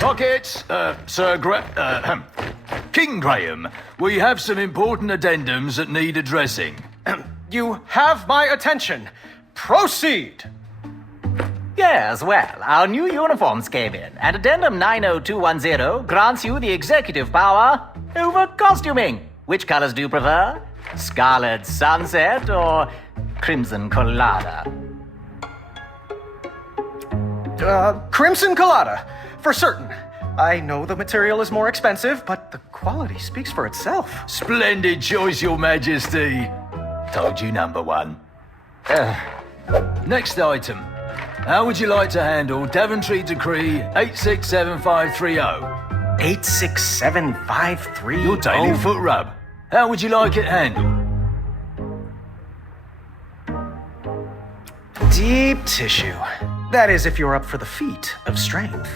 Pockets, King Graham, we have some important addendums that need addressing. You have my attention. Proceed! Yes, well, our new uniforms came in, and Addendum 90210 grants you the executive power over costuming. Which colors do you prefer? Scarlet Sunset or Crimson Colada? Crimson Colada, for certain. I know the material is more expensive, but the quality speaks for itself. Splendid choice, Your Majesty. Told you, number one. Next item. How would you like to handle Daventry Decree 867530? 86753? Your daily foot rub. How would you like it handled? Deep tissue. That is if you're up for the feat of strength.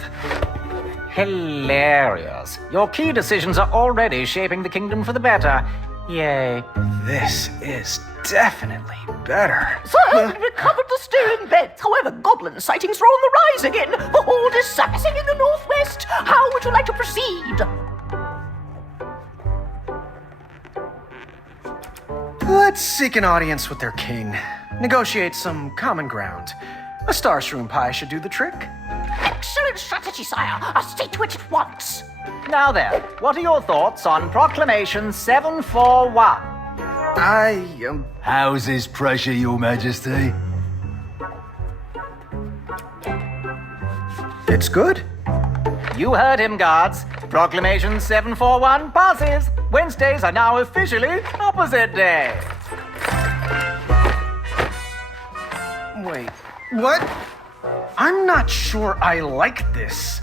Hilarious. Your key decisions are already shaping the kingdom for the better. Yay. This is definitely better. Sir, we recovered the stolen beds. However, goblin sightings are on the rise again. The horde is surfacing in the northwest. How would you like to proceed? Let's seek an audience with their king. Negotiate some common ground. A star shroom pie should do the trick. Excellent strategy, sire. I'll see to it at once. Now then, what are your thoughts on Proclamation 741? How's this pressure, Your Majesty? It's good. You heard him, guards. Proclamation 741 passes. Wednesdays are now officially opposite day. Wait, what? I'm not sure I like this.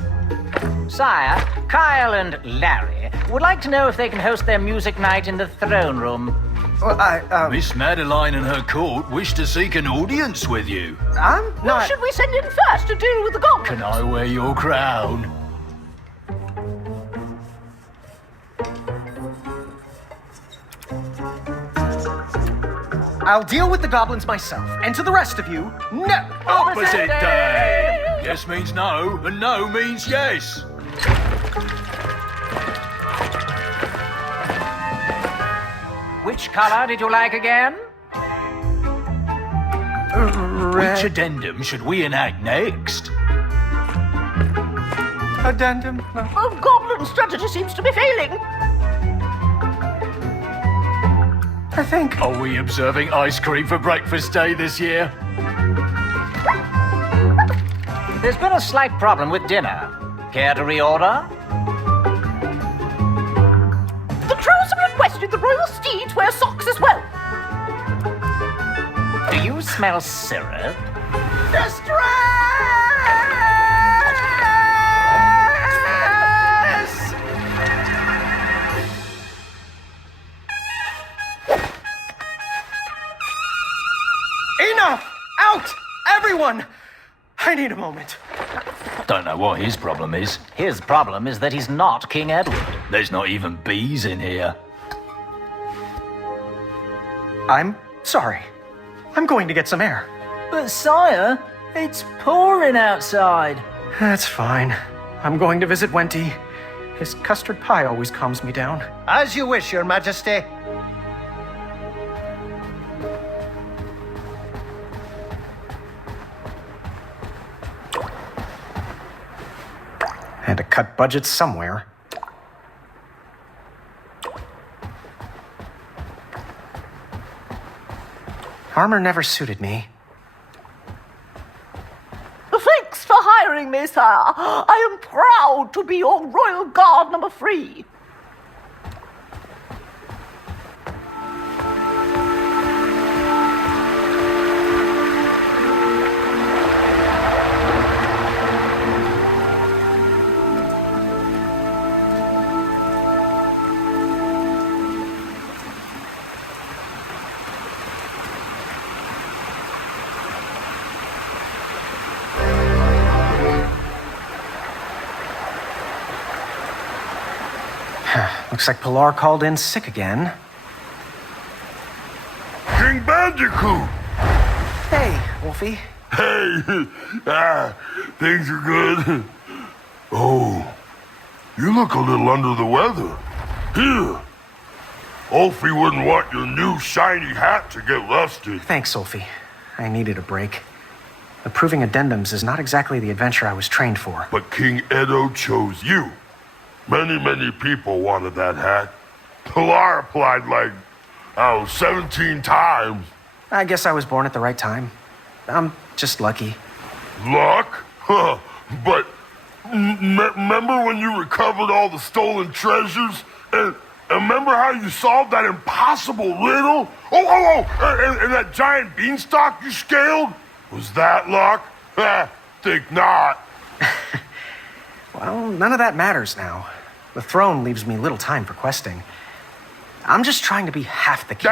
Sire, Kyle and Larry would like to know if they can host their music night in the throne room. Well, Miss Madeline and her court wish to seek an audience with you. I'm Who not... should we send in first to deal with the goblins? Can I wear your crown? I'll deal with the goblins myself. And to the rest of you, no! Opposite day! Yes means no, and no means yes. Which color did you like again? Which addendum should we enact next? Addendum? No. Oh, goblin strategy seems to be failing. I think... Are we observing ice cream for breakfast day this year? There's been a slight problem with dinner. Care to reorder? The trolls have requested the royal steeds wear socks as well. Do you smell syrup? Distress! Enough! Out! Everyone! I need a moment. Don't know what his problem is. His problem is that he's not King Edward. There's not even bees in here. I'm sorry. I'm going to get some air. But sire, it's pouring outside. That's fine. I'm going to visit Wenty. His custard pie always calms me down. As you wish, Your Majesty. Had to cut budgets somewhere. Armor never suited me. Thanks for hiring me, sire. I am proud to be your royal guard number 3. Looks like Pilar called in sick again. King Bandicoot! Hey, Wolfie. Hey, things are good. Oh, you look a little under the weather. Here, Wolfie wouldn't want your new shiny hat to get rusty. Thanks, Sophie. I needed a break. Approving addendums is not exactly the adventure I was trained for. But King Edo chose you. Many people wanted that hat. Pilar applied like, 17 times. I guess I was born at the right time. I'm just lucky. Luck? Huh. But remember when you recovered all the stolen treasures? And remember how you solved that impossible riddle? And that giant beanstalk you scaled? Was that luck? Think not. Well, none of that matters now. The throne leaves me little time for questing. I'm just trying to be half the king.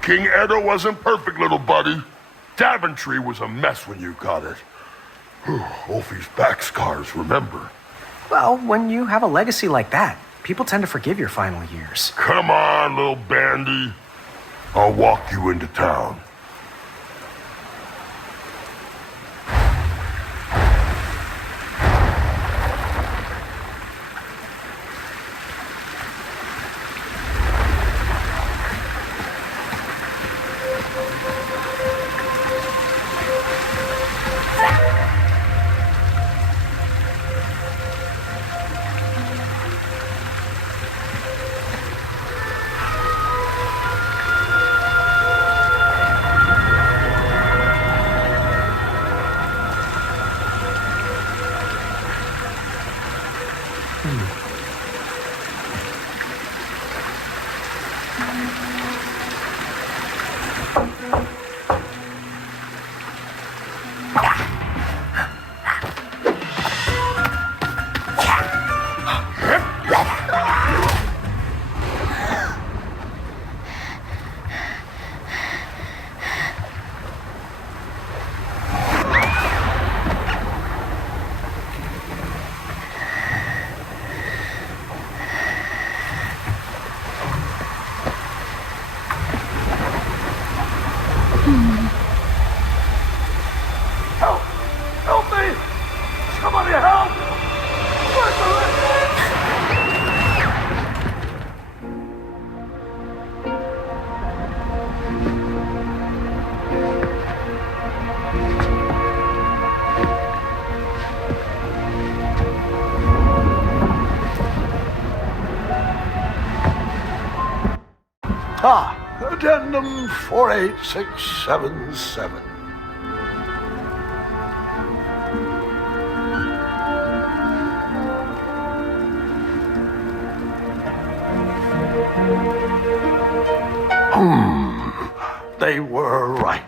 King Edo wasn't perfect, little buddy. Daventry was a mess when you got it. Wolfie's back scars, remember? Well, when you have a legacy like that, people tend to forgive your final years. Come on, little bandy. I'll walk you into town. Help me! Somebody help! Addendum 48677. They were right.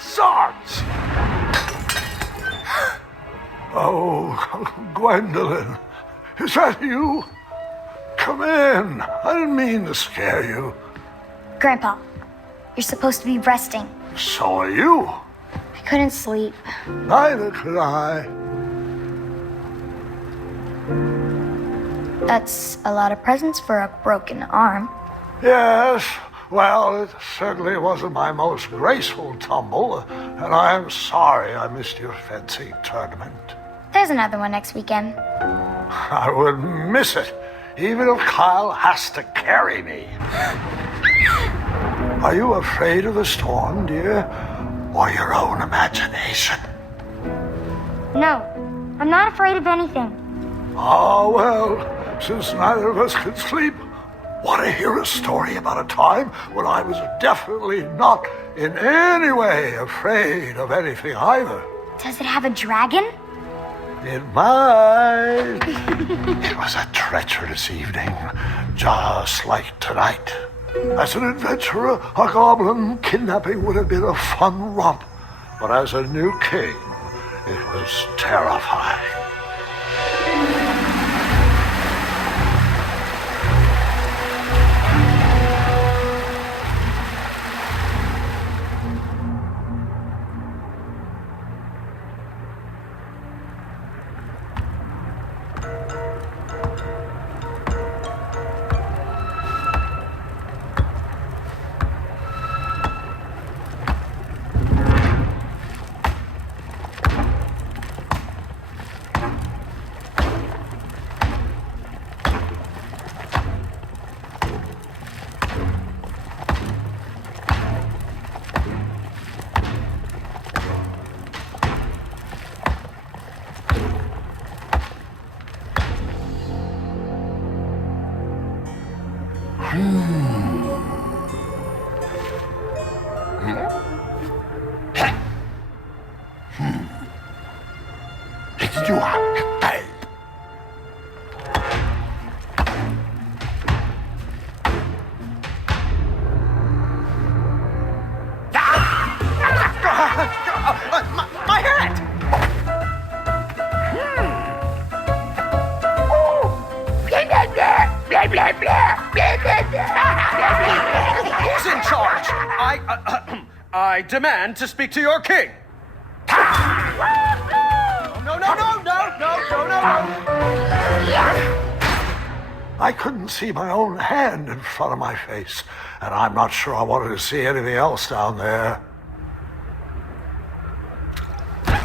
Zods! Oh, Gwendolyn, is that you? Come in. I didn't mean to scare you. Grandpa, you're supposed to be resting. So are you. I couldn't sleep. Neither could I. That's a lot of presents for a broken arm. Yes, well, it certainly wasn't my most graceful tumble, and I am sorry I missed your fencing tournament. There's another one next weekend. I wouldn't miss it, even if Kyle has to carry me. Are you afraid of the storm, dear? Or your own imagination? No, I'm not afraid of anything. Ah, well, since neither of us can sleep, want to hear a story about a time when I was definitely not in any way afraid of anything either? Does it have a dragon? It might. It was a treacherous evening, just like tonight. As an adventurer, a goblin kidnapping would have been a fun romp. But as a new king, it was terrifying. You are dead. My hat! Who's in charge? I demand to speak to your king. No. I couldn't see my own hand in front of my face, and I'm not sure I wanted to see anything else down there.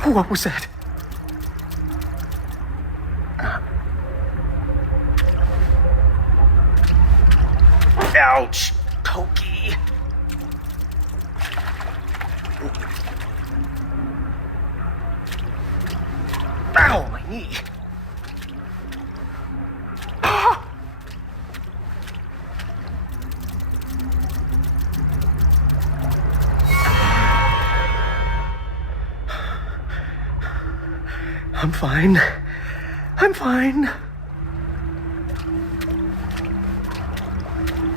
What was that? Ouch, Pokey. Ow, my knee. I'm fine. I'm fine.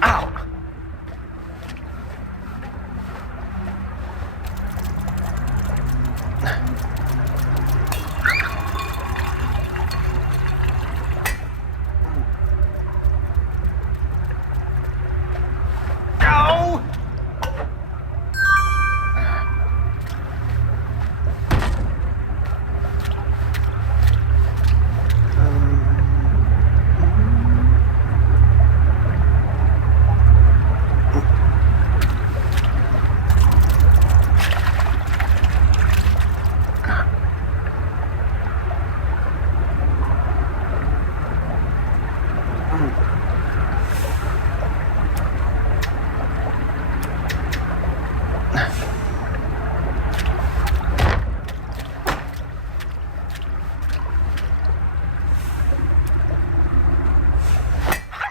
Ow. Ow.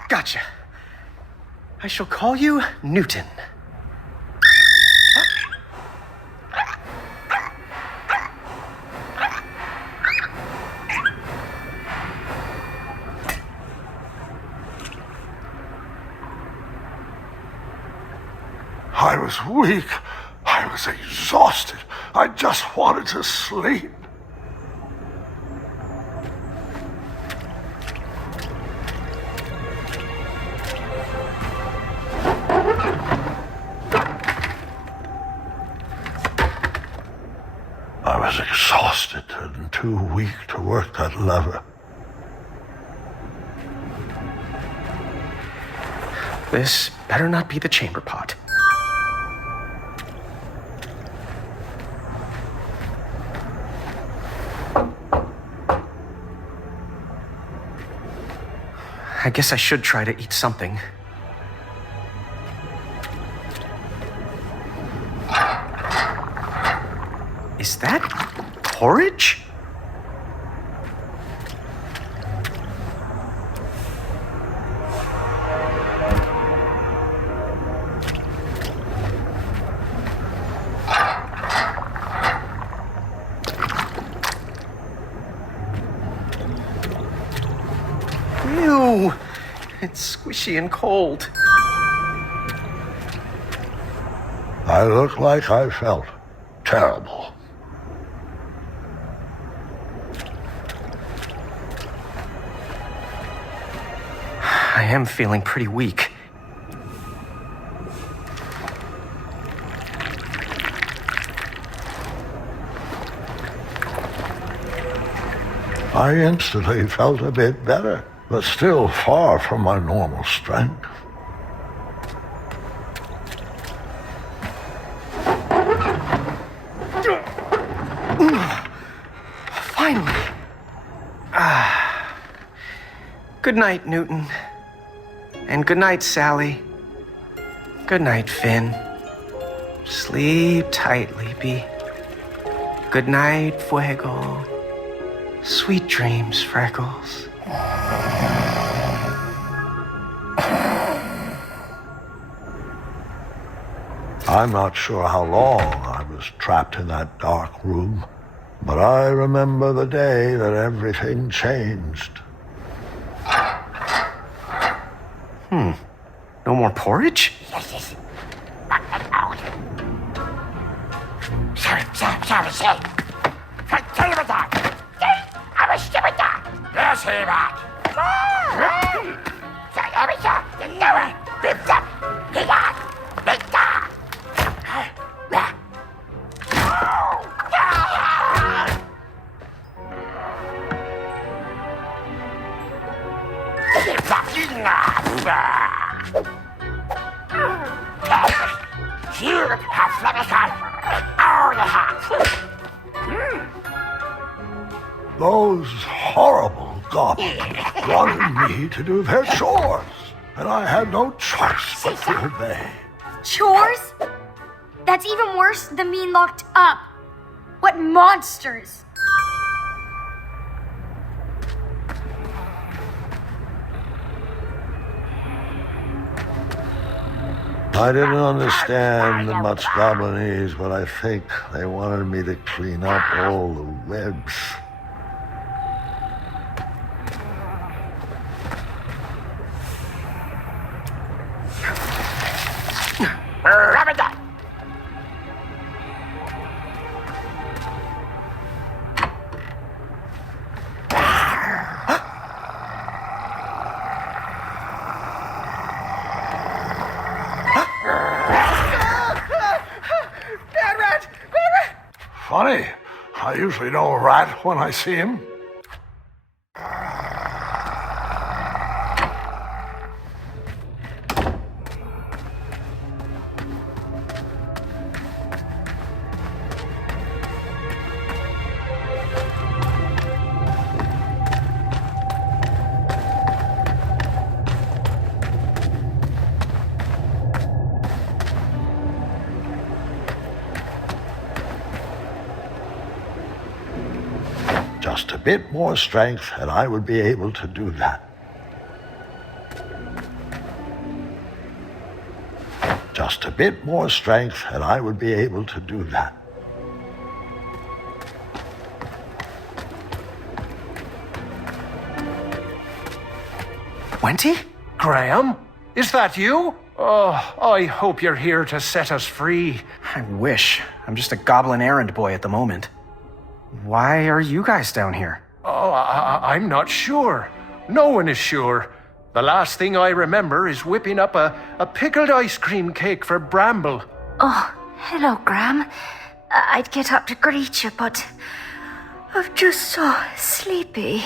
Gotcha. I shall call you Newton. I was weak. I was exhausted. I just wanted to sleep. I was exhausted and too weak to work that lever. This better not be the chamber pot. I guess I should try to eat something. Is that porridge? Ew, it's squishy and cold. I look like I felt terrible. I am feeling pretty weak. I instantly felt a bit better, but still far from my normal strength. Finally. Good night, Newton. And good night, Sally. Good night, Finn. Sleep tight, Leapy. Good night, Fuego. Sweet dreams, Freckles. I'm not sure how long I was trapped in that dark room, but I remember the day that everything changed. No more porridge? Those horrible goblins wanted me to do their chores, and I had no choice but to obey. Chores? That's even worse than being locked up. What monsters! I didn't understand much Goblinese, but I think they wanted me to clean up all the webs. Funny, I usually know a rat when I see him. Just a bit more strength, and I would be able to do that. Just a bit more strength, and I would be able to do that. Wenty? Graham? Is that you? Oh, I hope you're here to set us free. I wish. I'm just a goblin errand boy at the moment. Why are you guys down here? Oh, I'm not sure. No one is sure. The last thing I remember is whipping up a pickled ice cream cake for Bramble. Oh, hello, Graham. I'd get up to greet you, but I'm just so sleepy.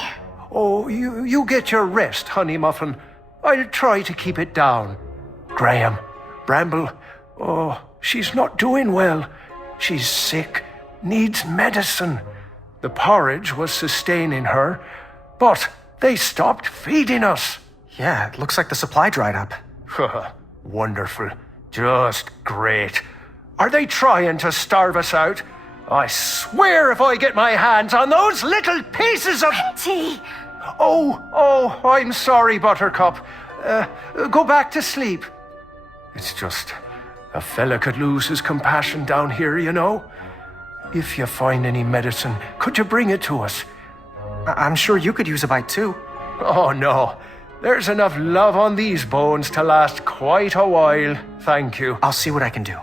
Oh, you get your rest, Honey Muffin. I'll try to keep it down. Graham, Bramble, oh, she's not doing well. She's sick, needs medicine. The porridge was sustaining her, but they stopped feeding us. Yeah, it looks like the supply dried up. Wonderful. Just great. Are they trying to starve us out? I swear if I get my hands on those little pieces of... Tea! Oh, I'm sorry, Buttercup. Go back to sleep. It's just, a fella could lose his compassion down here, you know. If you find any medicine, could you bring it to us? I'm sure you could use a bite too. Oh, no. There's enough love on these bones to last quite a while. Thank you. I'll see what I can do.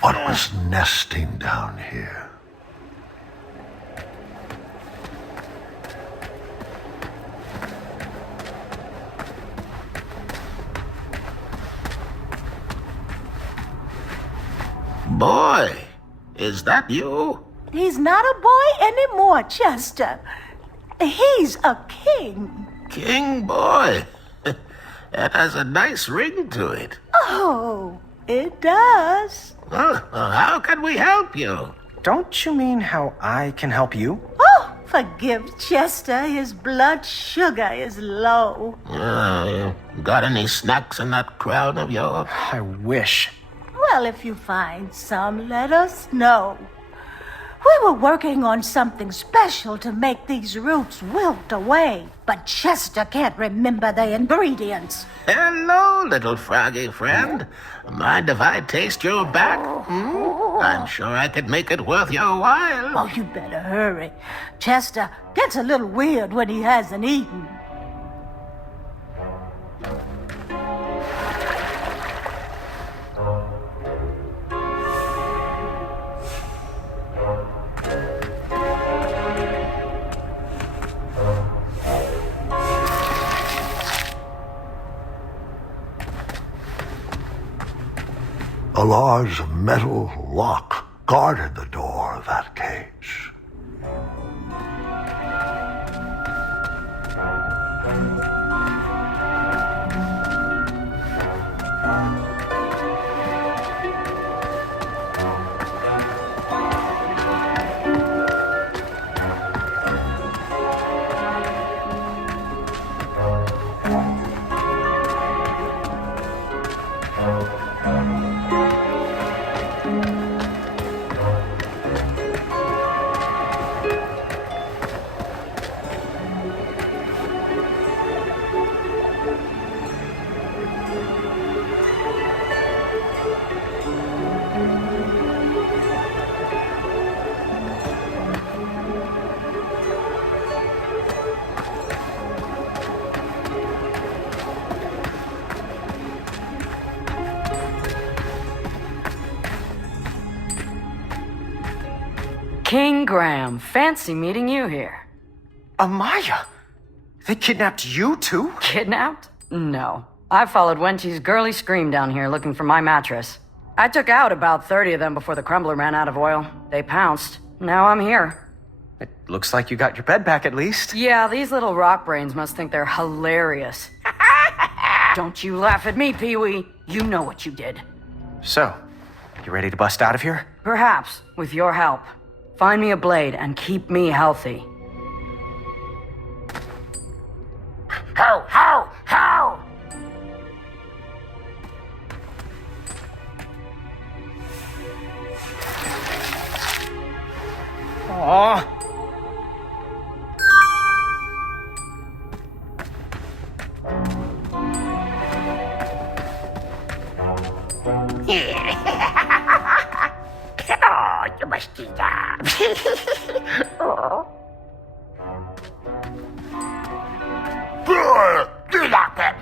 What was nesting down here? Boy, is that you? He's not a boy anymore, Chester. He's a king. King boy. That has a nice ring to it. Oh, it does. Well, how can we help you? don't you mean how I can help you? Oh, forgive Chester. His blood sugar is low. Got any snacks in that crown of yours? I wish. Well, if you find some, let us know. We were working on something special to make these roots wilt away, but Chester can't remember the ingredients. Hello, little froggy friend. Mind if I taste your back? I'm sure I could make it worth your while. Oh, you better hurry. Chester gets a little weird when he hasn't eaten. A large metal lock guarded the door of that cage. King Graham, fancy meeting you here. Amaya! They kidnapped you too? Kidnapped? No. I followed Wenty's girly scream down here looking for my mattress. I took out about 30 of them before the crumbler ran out of oil. They pounced. Now I'm here. It looks like you got your bed back at least. Yeah, these little rock brains must think they're hilarious. Don't you laugh at me, Pee-wee. You know what you did. So, you ready to bust out of here? Perhaps, with your help. Find me a blade and keep me healthy. How? Aww. Oh, you must do that. Do not that.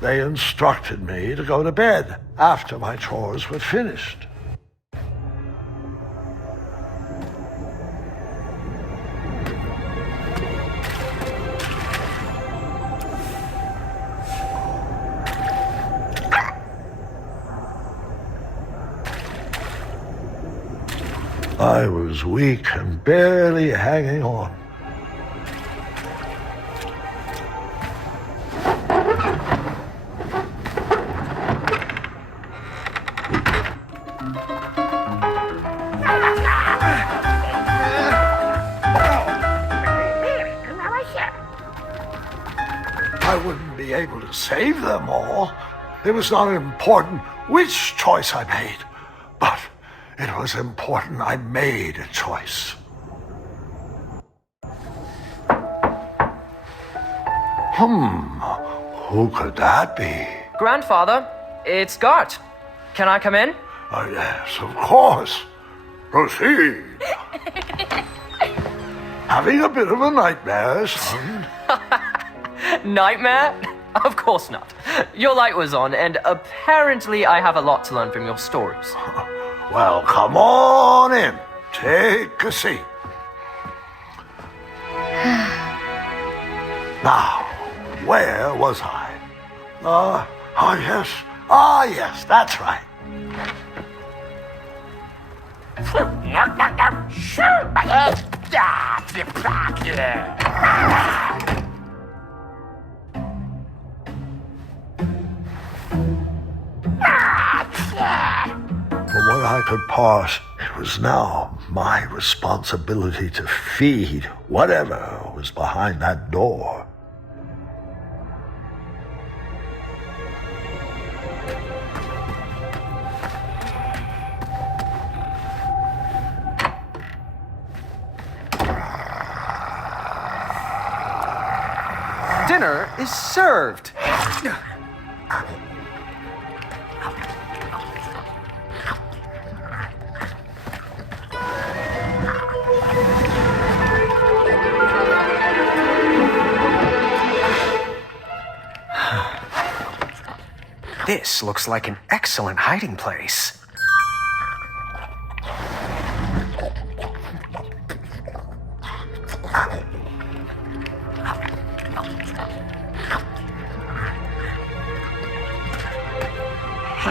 They instructed me to go to bed after my chores were finished. I was weak and barely hanging on. I wouldn't be able to save them all. It was not important which choice I made, but it was important I made a choice. Who could that be? Grandfather, it's Gart. Can I come in? Yes, of course. Proceed. Having a bit of a nightmare, son? Nightmare? Of course not. Your light was on, and apparently I have a lot to learn from your stories. Well, come on in. Take a seat. Now, where was I? Yes, that's right. From what I could parse, it was now my responsibility to feed whatever was behind that door. Dinner is served. This looks like an excellent hiding place.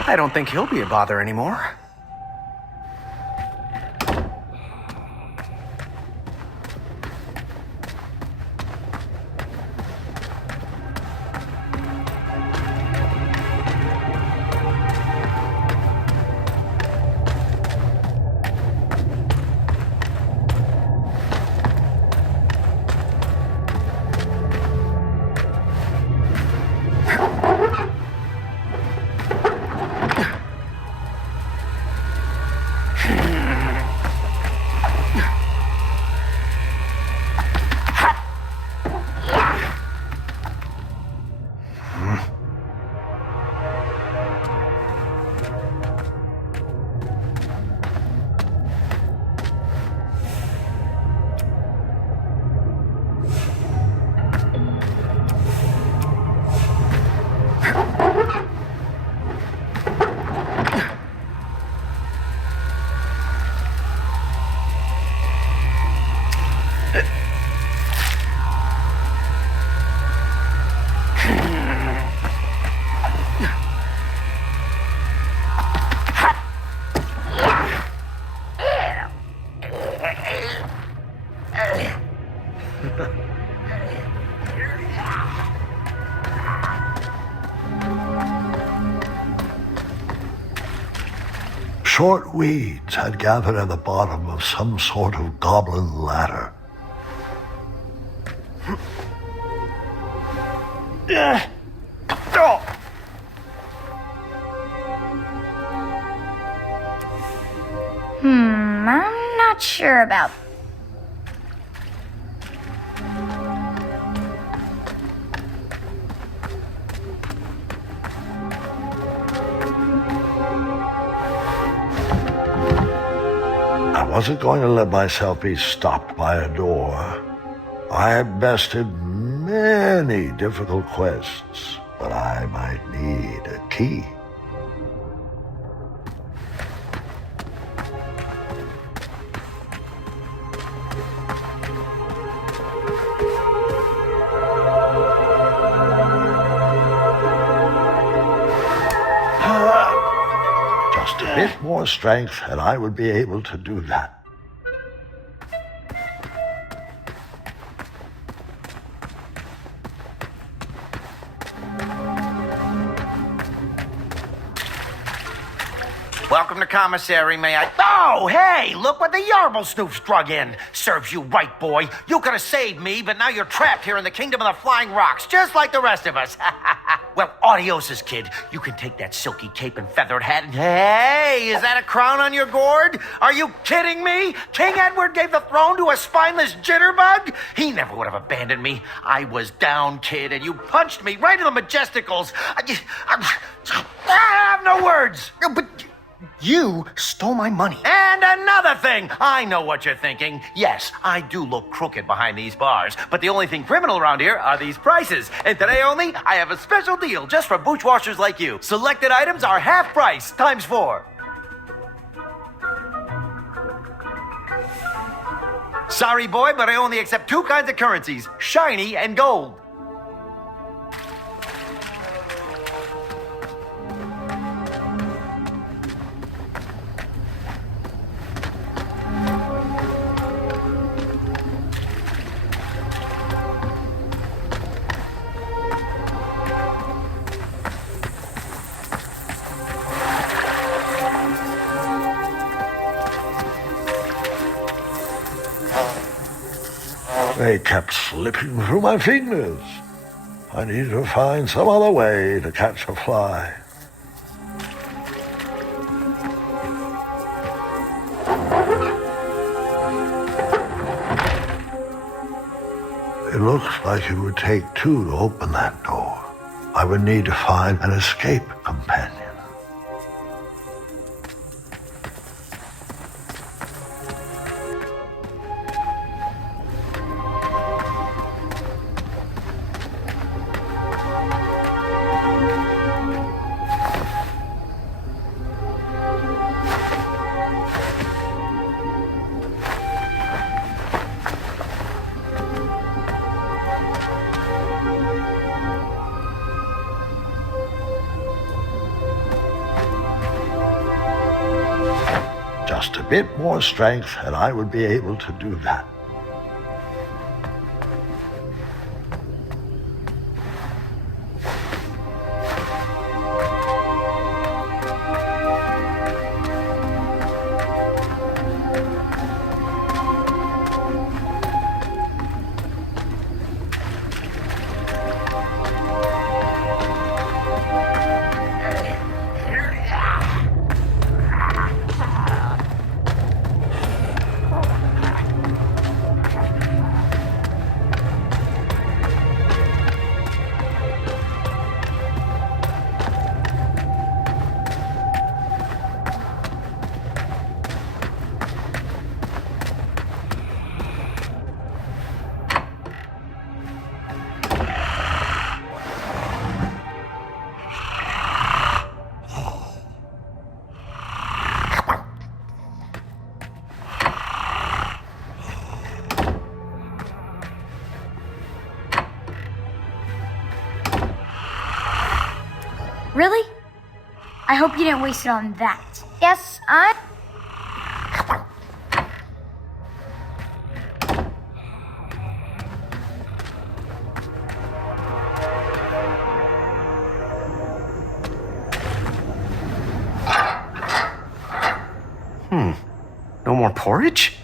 I don't think he'll be a bother anymore. Short weeds had gathered at the bottom of some sort of goblin ladder. I'm not sure about. I wasn't going to let myself be stopped by a door. I had bested many difficult quests, but I might need a key. Just a bit more strength, and I would be able to do that. Welcome to commissary, may I? Oh, hey, look what the Yarble Snoop's drug in. Serves you right, boy. You could have saved me, but now you're trapped here in the kingdom of the flying rocks, just like the rest of us. Well, adioses, kid. You can take that silky cape and feathered hat and... Hey, is that a crown on your gourd? Are you kidding me? King Edward gave the throne to a spineless jitterbug? He never would have abandoned me. I was down, kid, and you punched me right in the majesticals. I have no words. But you stole my money. And another thing, I know what you're thinking. Yes, I do look crooked behind these bars, but the only thing criminal around here are these prices. And today only, I have a special deal just for bushwashers like you. Selected items are half price, times 4. Sorry, boy, but I only accept 2 kinds of currencies, shiny and gold. They kept slipping through my fingers. I need to find some other way to catch a fly. It looks like it would take 2 to open that door. I would need to find an escape companion. Just a bit more strength and I would be able to do that. Really? I hope you didn't waste it on that. Yes, I... No more porridge?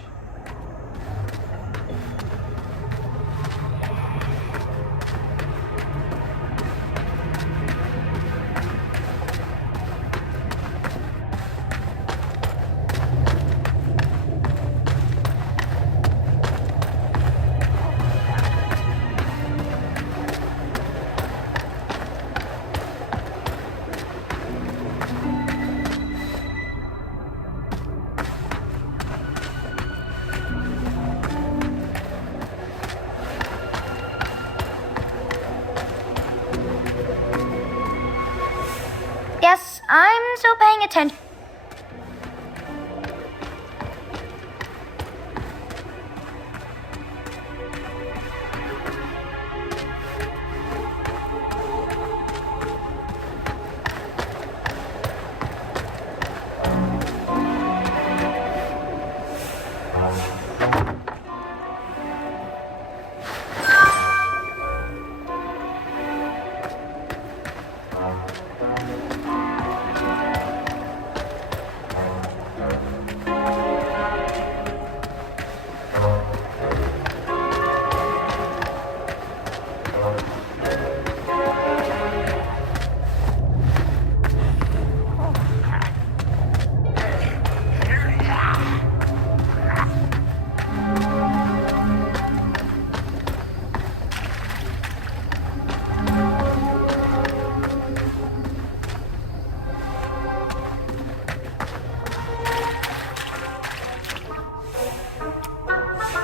Yes, I'm still paying attention.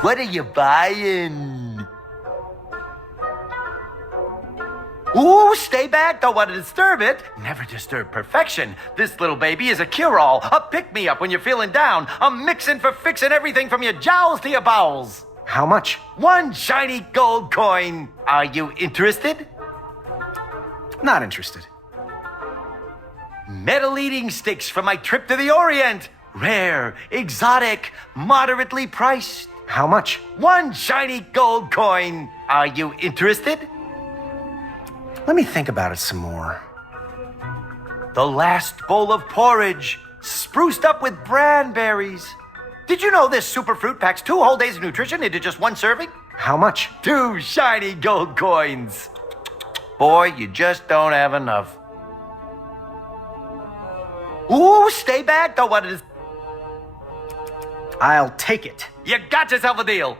What are you buying? Ooh, stay back. Don't want to disturb it. Never disturb perfection. This little baby is a cure-all, a pick-me-up when you're feeling down, a mixin' for fixing everything from your jowls to your bowels. How much? 1 shiny gold coin. Are you interested? Not interested. Metal eating sticks from my trip to the Orient. Rare, exotic, moderately priced. How much? 1 shiny gold coin. Are you interested? Let me think about it some more. The last bowl of porridge, spruced up with branberries. Did you know this superfruit packs 2 whole days of nutrition into just 1 serving? How much? 2 shiny gold coins. Boy, you just don't have enough. Ooh, stay back. Don't want to... I'll take it. You got yourself a deal.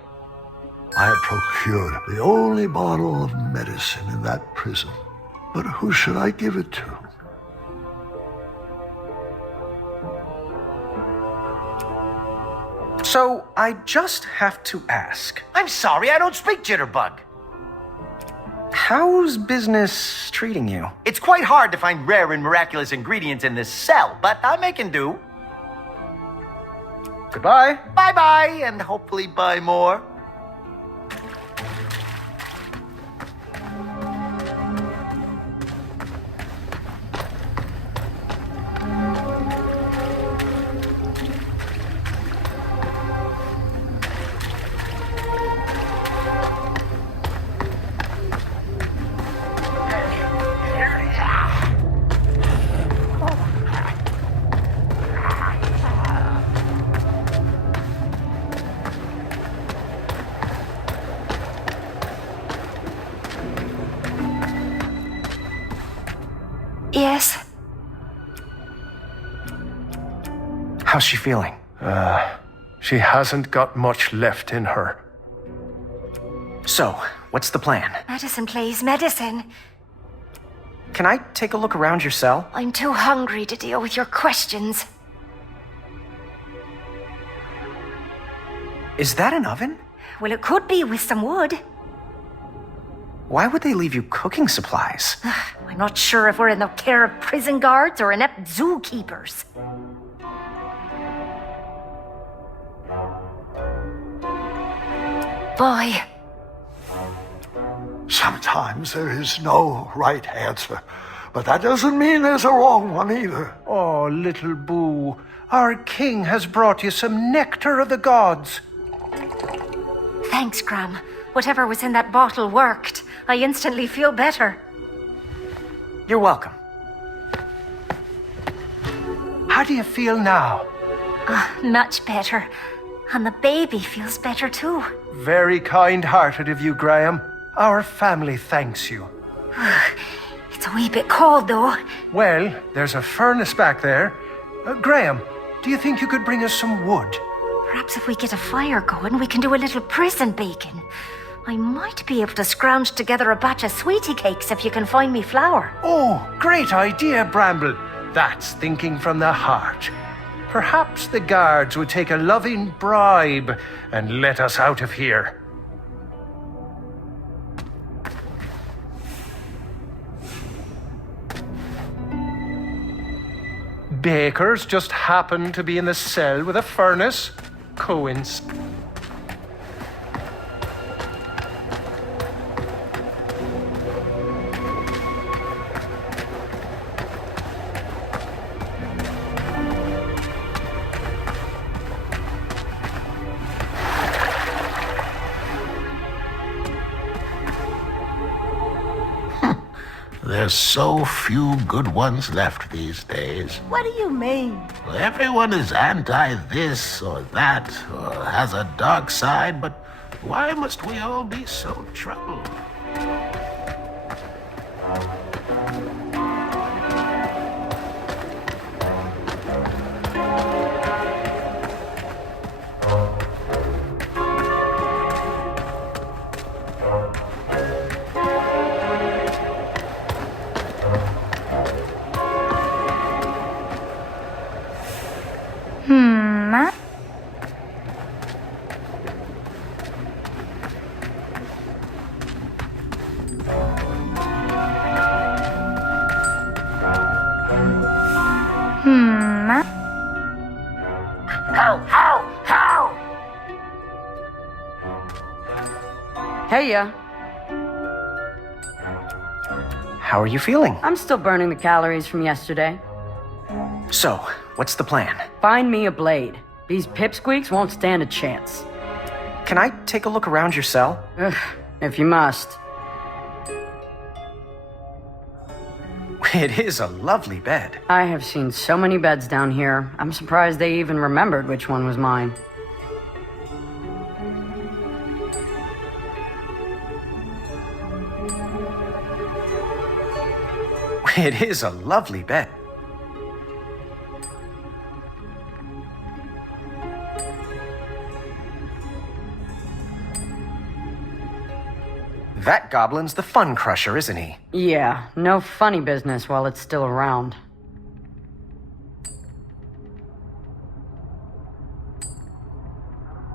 I procured the only bottle of medicine in that prison. But who should I give it to? So, I just have to ask. I'm sorry, I don't speak jitterbug. How's business treating you? It's quite hard to find rare and miraculous ingredients in this cell, but I'm making do. Goodbye. Bye-bye, and hopefully buy more. Yes? How's she feeling? She hasn't got much left in her. So, what's the plan? Medicine, please, medicine. Can I take a look around your cell? I'm too hungry to deal with your questions. Is that an oven? Well, it could be with some wood. Why would they leave you cooking supplies? I'm not sure if we're in the care of prison guards or inept zookeepers. Boy. Sometimes there is no right answer, but that doesn't mean there's a wrong one either. Oh, little Boo, our king has brought you some nectar of the gods. Thanks, Gram. Whatever was in that bottle worked. I instantly feel better. You're welcome. How do you feel now? Much better. And the baby feels better too. Very kind-hearted of you, Graham. Our family thanks you. It's a wee bit cold, though. Well, there's a furnace back there. Graham, do you think you could bring us some wood? Perhaps if we get a fire going, we can do a little prison baking. I might be able to scrounge together a batch of sweetie cakes if you can find me flour. Oh, great idea, Bramble. That's thinking from the heart. Perhaps the guards would take a loving bribe and let us out of here. Bakers just happen to be in the cell with a furnace. Coincidence. There's so few good ones left these days. What do you mean? Everyone is anti this or that, or has a dark side, but why must we all be so troubled? Hey, ya. How are you feeling? I'm still burning the calories from yesterday. So, what's the plan? Find me a blade. These pipsqueaks won't stand a chance. Can I take a look around your cell? Ugh, if you must. It is a lovely bed. I have seen so many beds down here. I'm surprised they even remembered which one was mine. It is a lovely bed. That goblin's the fun crusher, isn't he? Yeah, no funny business while it's still around.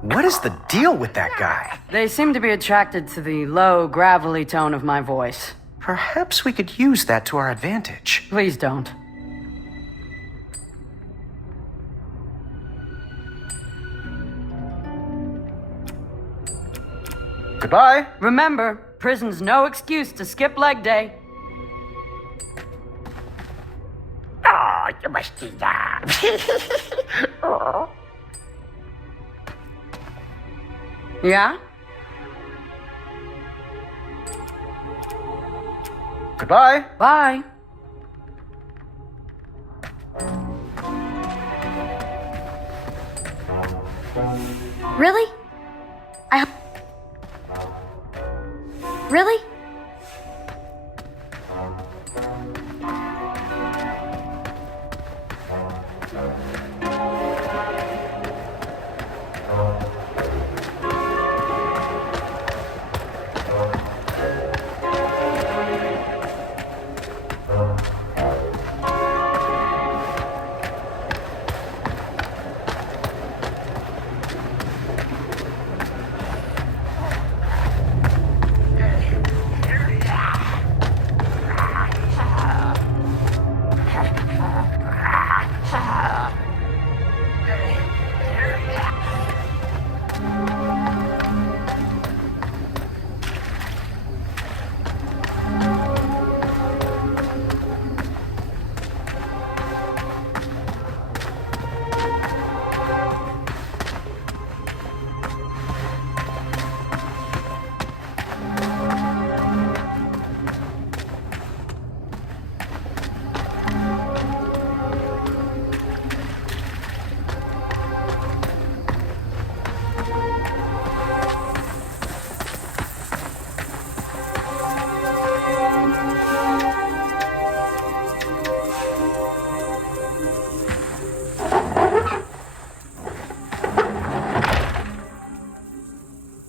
What is the deal with that guy? They seem to be attracted to the low, gravelly tone of my voice. Perhaps we could use that to our advantage. Please don't. Goodbye. Remember, prison's no excuse to skip leg day. Oh, you must be that. Yeah? Goodbye. Bye. Really? Really?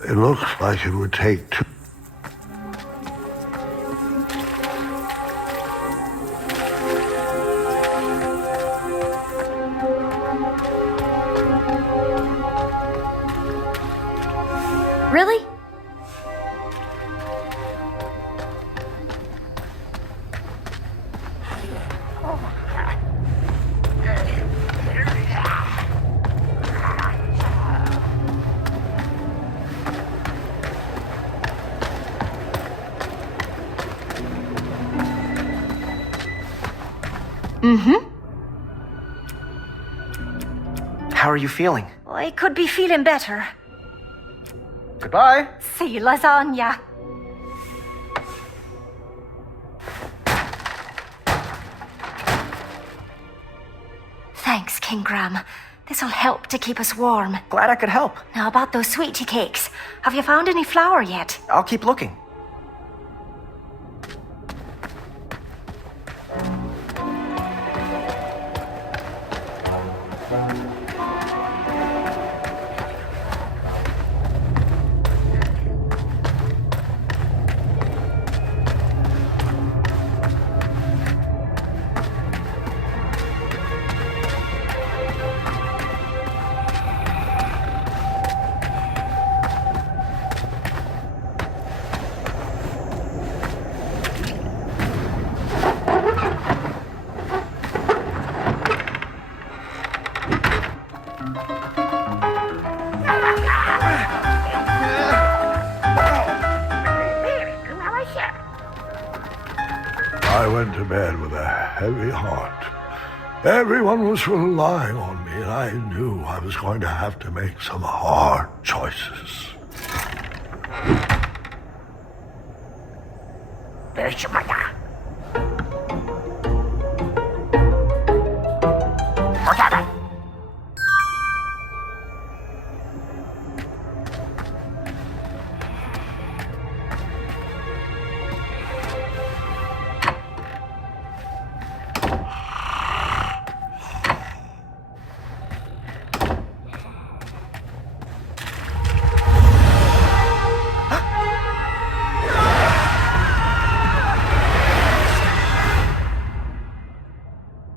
It looks like it would take two. Really? How are you feeling? I could be feeling better. Goodbye. See lasagna. Thanks, King Graham. This'll help to keep us warm. Glad I could help. Now about those sweetie cakes. Have you found any flour yet? I'll keep looking. I went to bed with a heavy heart. Everyone was relying on me, and I knew I was going to have to make some hard choices.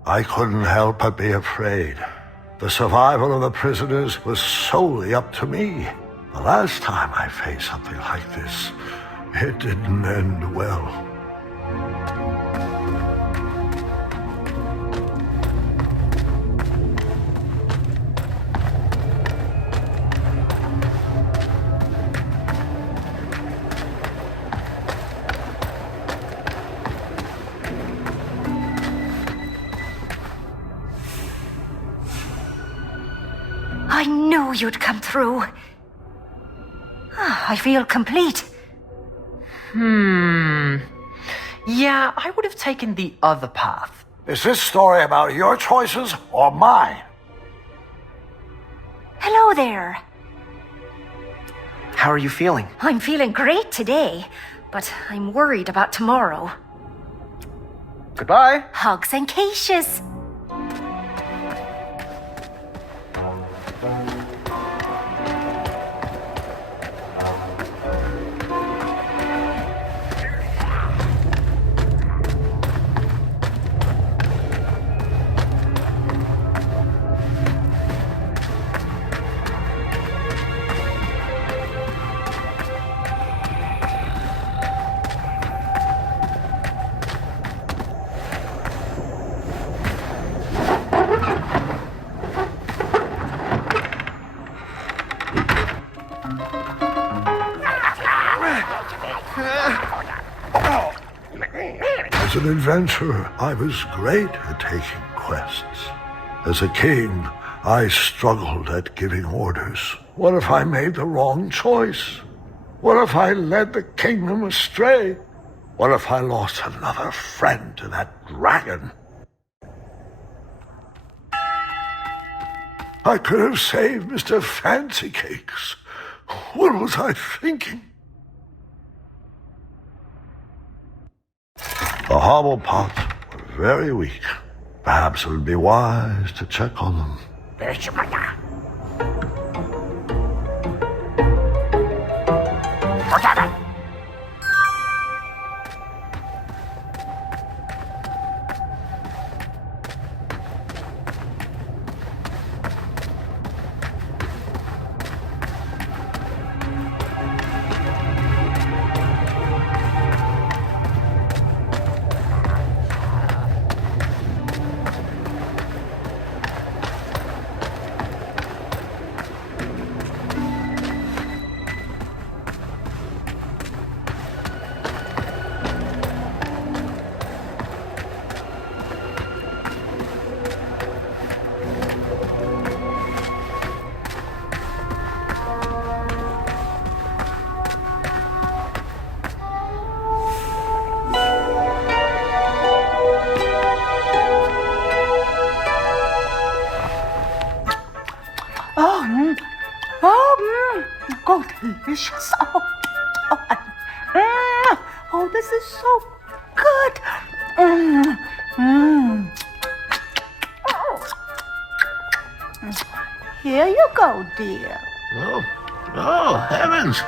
I couldn't help but be afraid. The survival of the prisoners was solely up to me. The last time I faced something like this, it didn't end well. I knew you'd come through. I feel complete. Yeah, I would have taken the other path. Is this story about your choices or mine? Hello there. How are you feeling? I'm feeling great today, but I'm worried about tomorrow. Goodbye. Hugs and caches. As an adventurer, I was great at taking quests. As a king, I struggled at giving orders. What if I made the wrong choice? What if I led the kingdom astray? What if I lost another friend to that dragon? I could have saved Mr. Fancy Cakes. What was I thinking? The hobble pots were very weak. Perhaps it would be wise to check on them. Oh, delicious. Oh, this is so good. Here you go, dear. Oh, heavens.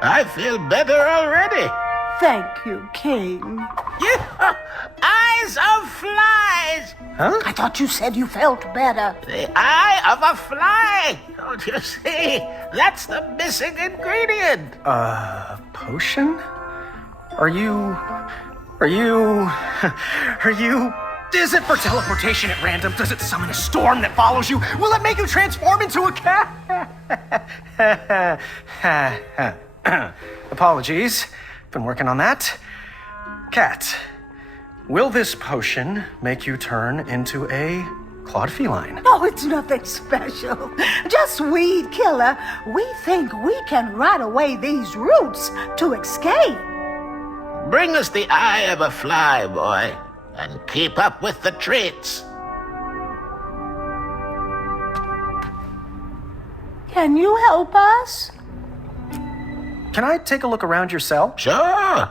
I feel better already. Thank you, King. Yeah, eyes of flies. Huh? I thought you said you felt better. The eye of a fly. Don't you see? That's the missing ingredient. Potion? Are you... Is it for teleportation at random? Does it summon a storm that follows you? Will it make you transform into a cat? Apologies. Been working on that. Cat, will this potion make you turn into a clawed feline? Oh, it's nothing special. Just weed killer. We think we can rot away these roots to escape. Bring us the eye of a fly, boy, and keep up with the treats. Can you help us? Can I take a look around your cell? Sure.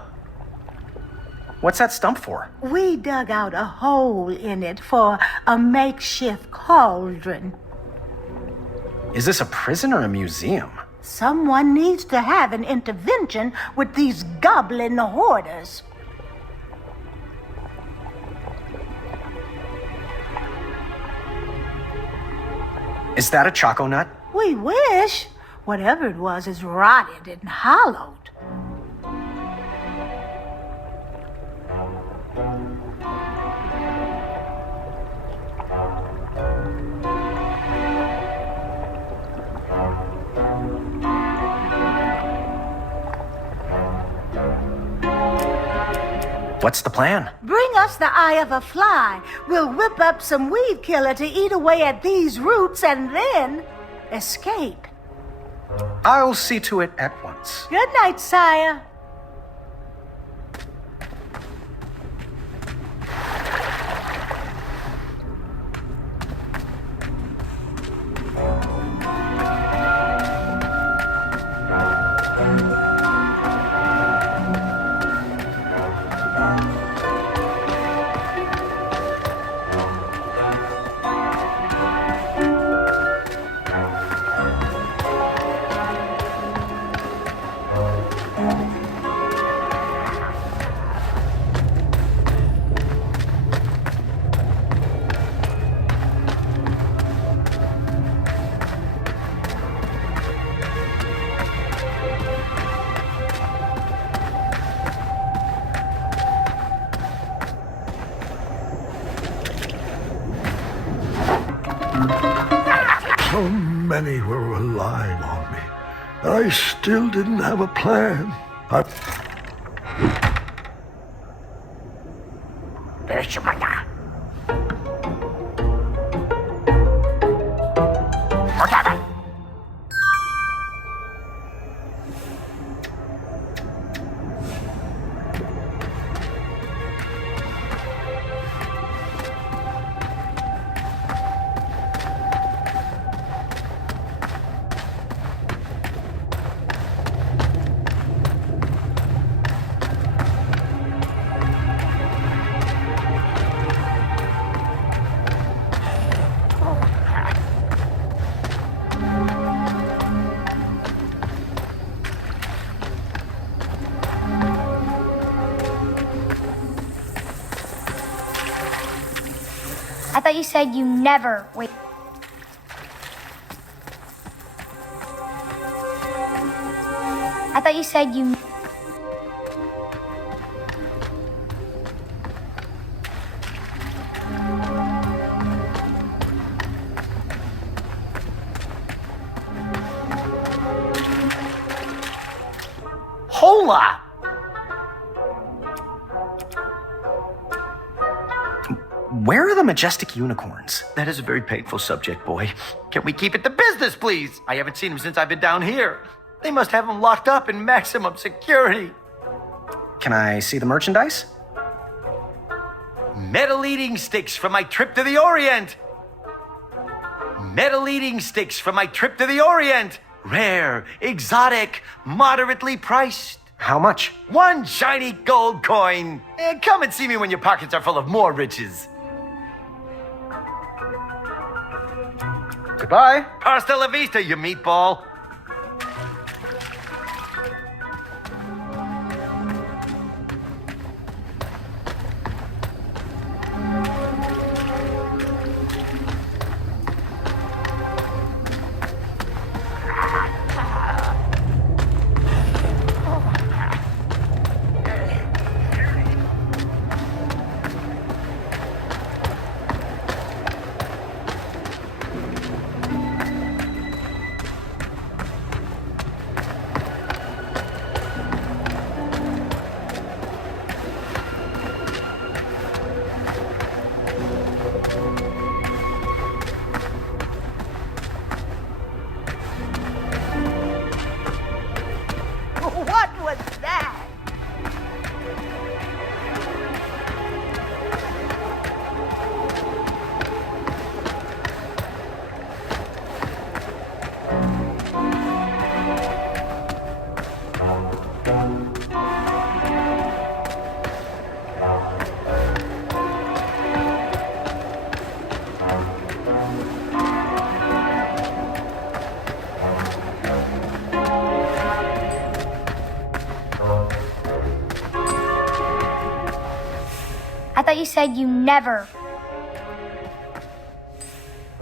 What's that stump for? We dug out a hole in it for a makeshift cauldron. Is this a prison or a museum? Someone needs to have an intervention with these goblin hoarders. Is that a choco nut? We wish. Whatever it was is rotted and hollowed. What's the plan? Bring us the eye of a fly. We'll whip up some weed killer to eat away at these roots and then escape. I'll see to it at once. Good night, sire. So many were relying on me, and I still didn't have a plan. I thought you said you never wait. I thought you said you. Hola! Where are the majestic unicorns? That is a very painful subject, boy. Can we keep it to business, please? I haven't seen them since I've been down here. They must have them locked up in maximum security. Can I see the merchandise? Metal eating sticks from my trip to the Orient. Metal eating sticks from my trip to the Orient. Rare, exotic, moderately priced. How much? 1 shiny gold coin. Come and see me when your pockets are full of more riches. Goodbye. Hasta la vista, you meatball. thought you said you never.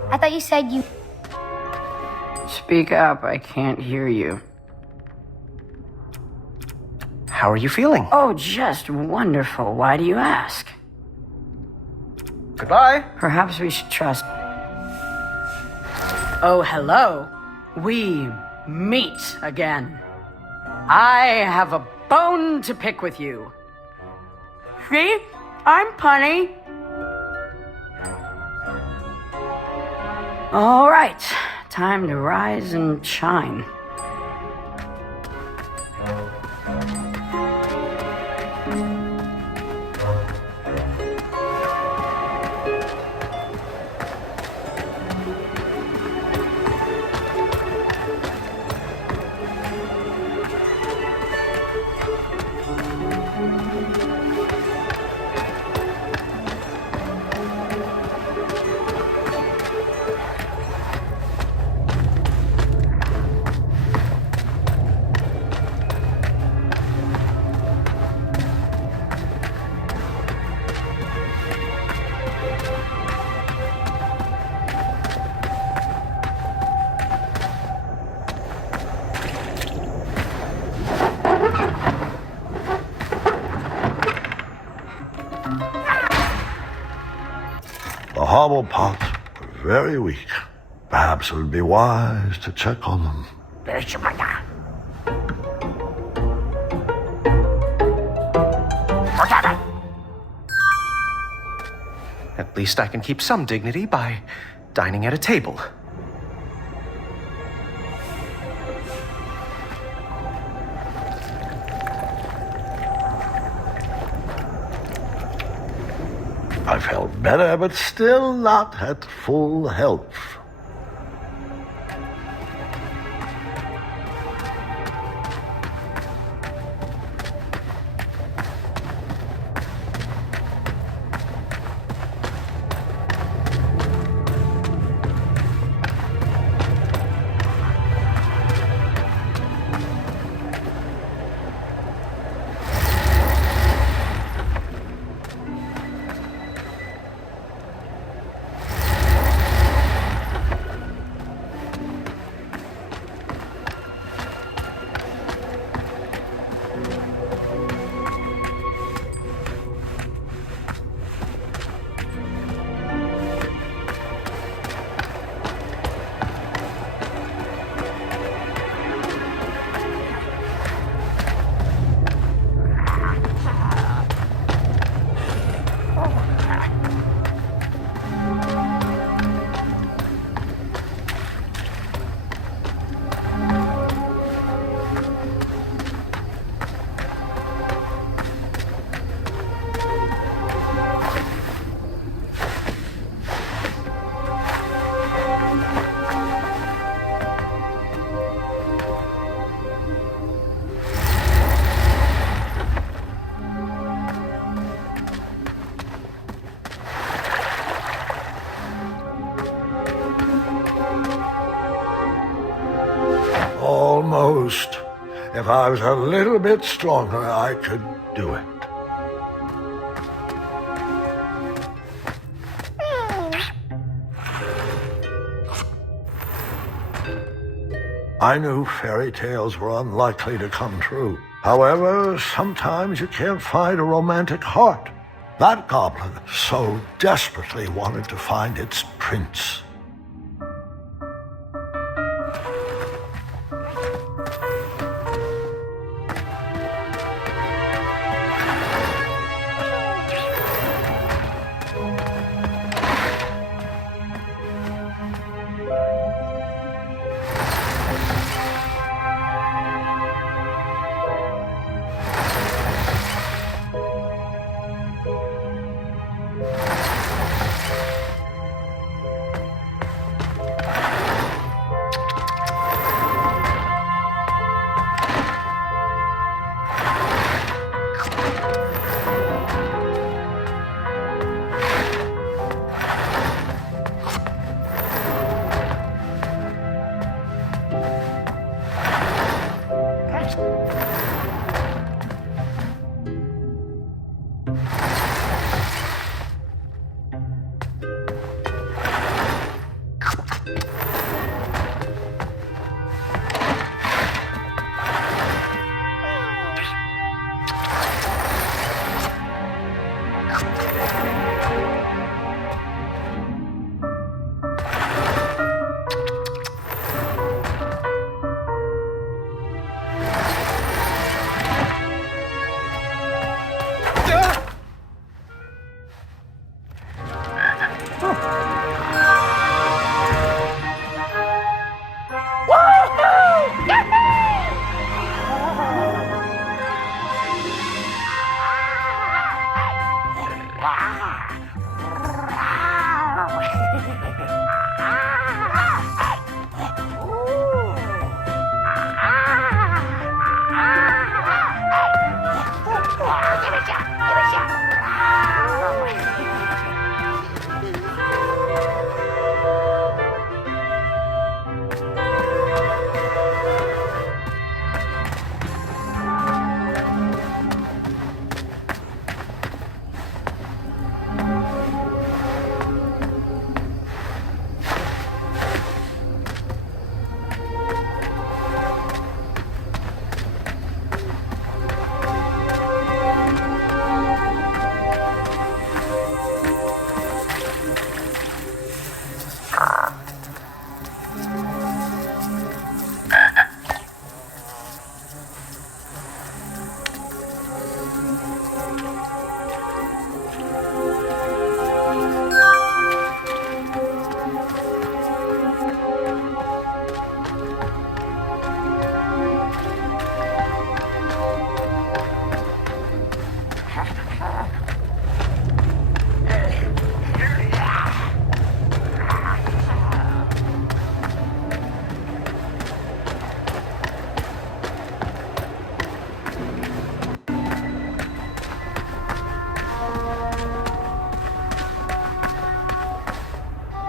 I thought you said you. Speak up, I can't hear you. How are you feeling? Oh, just wonderful. Why do you ask? Goodbye. Perhaps we should trust. Oh, hello. We meet again. I have a bone to pick with you. See? I'm punny. All right. Time to rise and shine. The hobblepots are very weak. Perhaps it would be wise to check on them. At least I can keep some dignity by dining at a table. I felt better, but still not at full health. Almost. If I was a little bit stronger, I could do it. I knew fairy tales were unlikely to come true. However, sometimes you can't find a romantic heart. That goblin so desperately wanted to find its prince.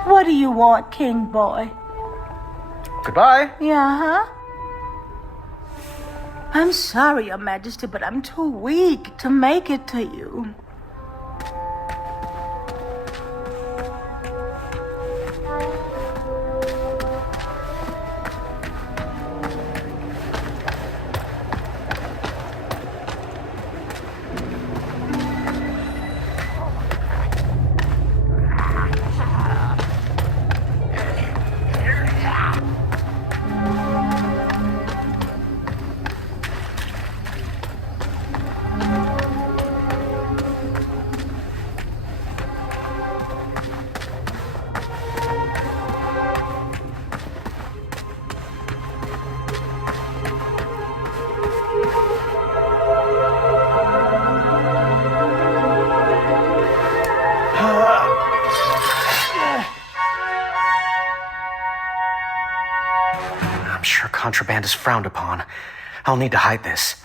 What do you want, King Boy? Goodbye. Yeah, huh? I'm sorry, Your Majesty, but I'm too weak to make it to you. I'm sure contraband is frowned upon. I'll need to hide this.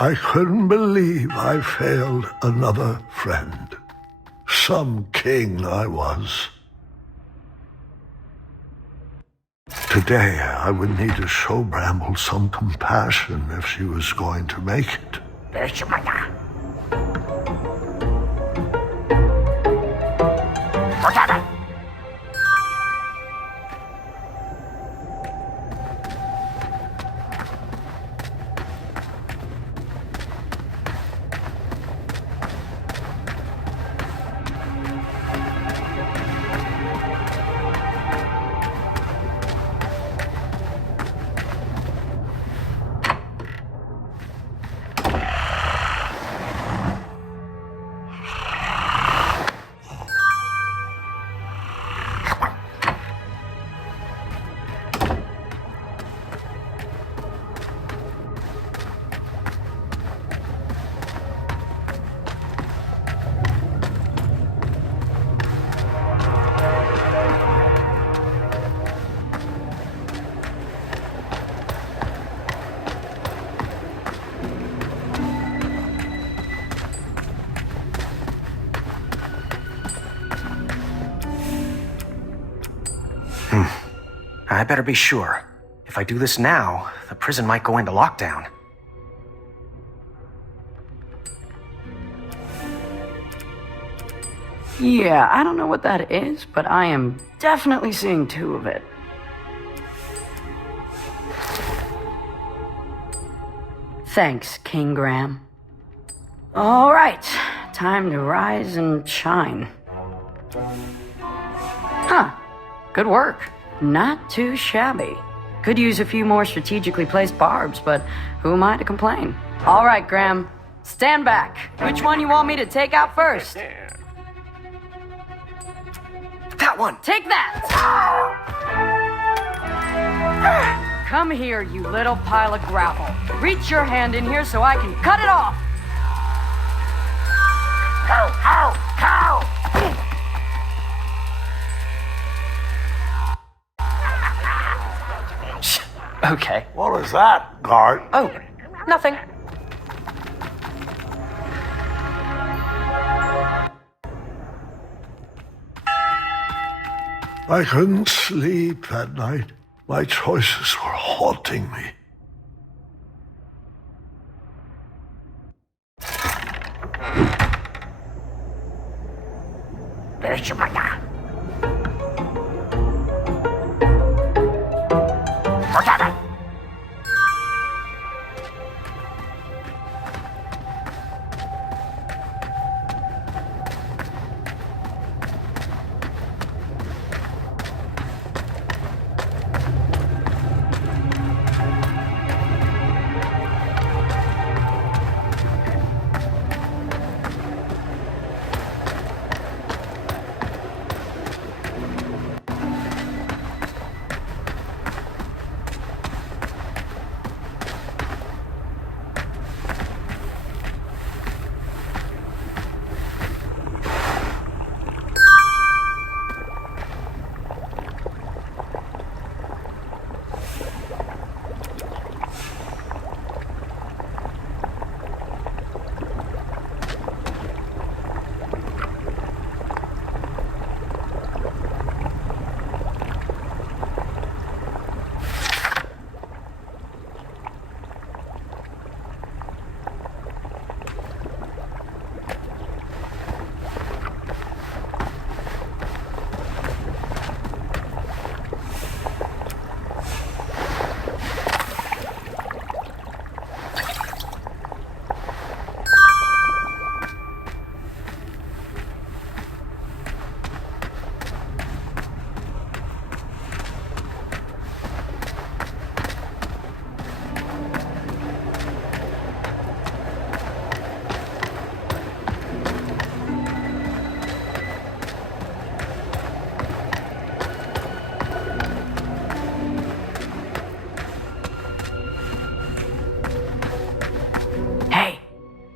I couldn't believe I failed another friend. Some king I was. Today, I would need to show Bramble some compassion if she was going to make it. I better be sure. If I do this now, the prison might go into lockdown. Yeah, I don't know what that is, but I am definitely seeing two of it. Thanks, King Graham. All right, time to rise and shine. Huh, good work. Not too shabby. Could use a few more strategically placed barbs, but who am I to complain? All right, Graham, stand back. Which one you want me to take out first? That one! Take that! Come here, you little pile of gravel. Reach your hand in here so I can cut it off! How? Okay. What is that, guard? Oh, nothing. I couldn't sleep that night. My choices were haunting me.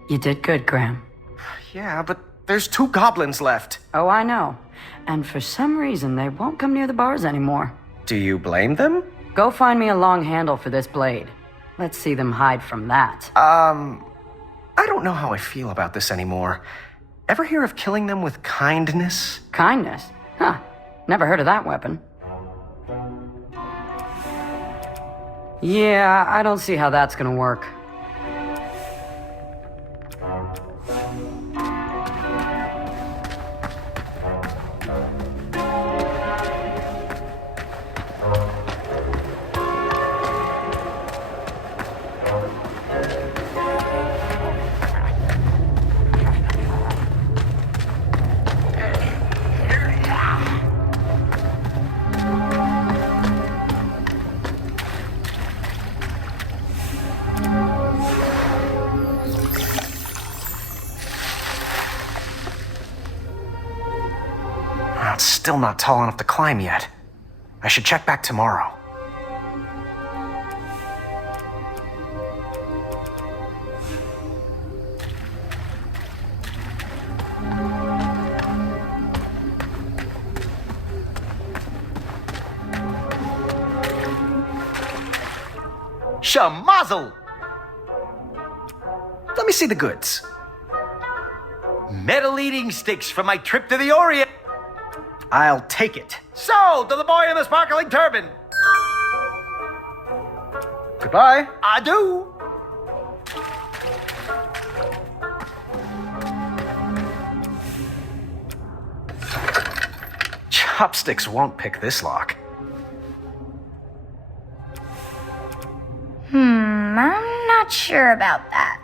You did good, Graham. Yeah, but there's 2 goblins left. Oh, I know. And for some reason, they won't come near the bars anymore. Do you blame them? Go find me a long handle for this blade. Let's see them hide from that. I don't know how I feel about this anymore. Ever hear of killing them with kindness? Kindness? Huh. Never heard of that weapon. Yeah, I don't see how that's gonna work. It's still not tall enough to climb yet. I should check back tomorrow. Shamazel! Let me see the goods. Metal eating sticks from my trip to the Orient. I'll take it. So, to the boy in the sparkling turban. Goodbye. I do. Chopsticks won't pick this lock. I'm not sure about that.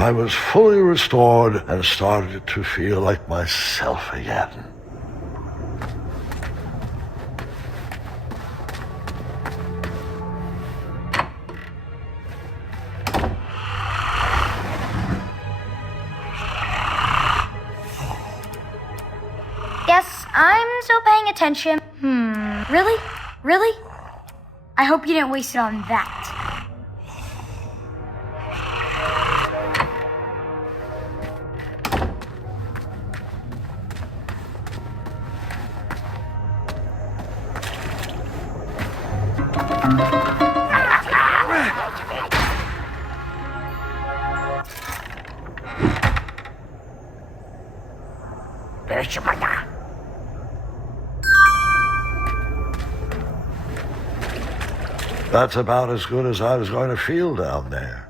I was fully restored and started to feel like myself again. Guess I'm still paying attention. Really? Really? I hope you didn't waste it on that. That's about as good as I was going to feel down there.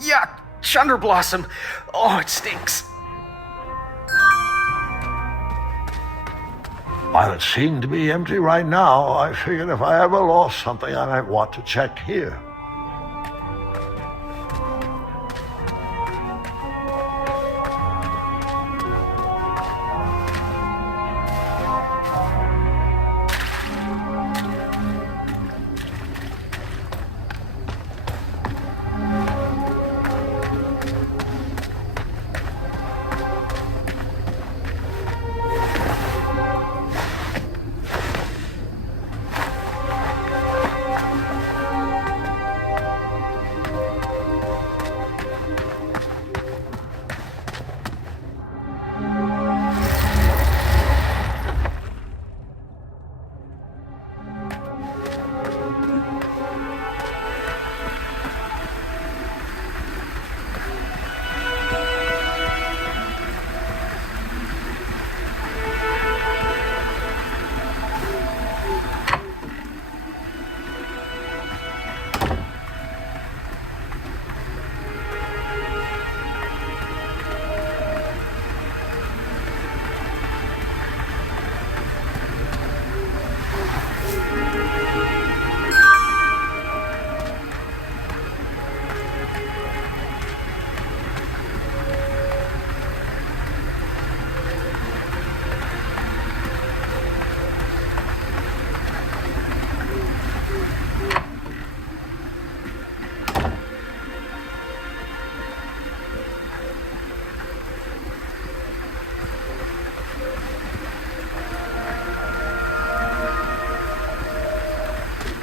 Yuck! Chunder Blossom! Oh, it stinks. While it seemed to be empty right now, I figured if I ever lost something, I might want to check here.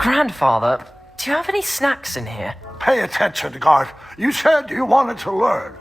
Grandfather, do you have any snacks in here? Pay attention, Garth. You said you wanted to learn.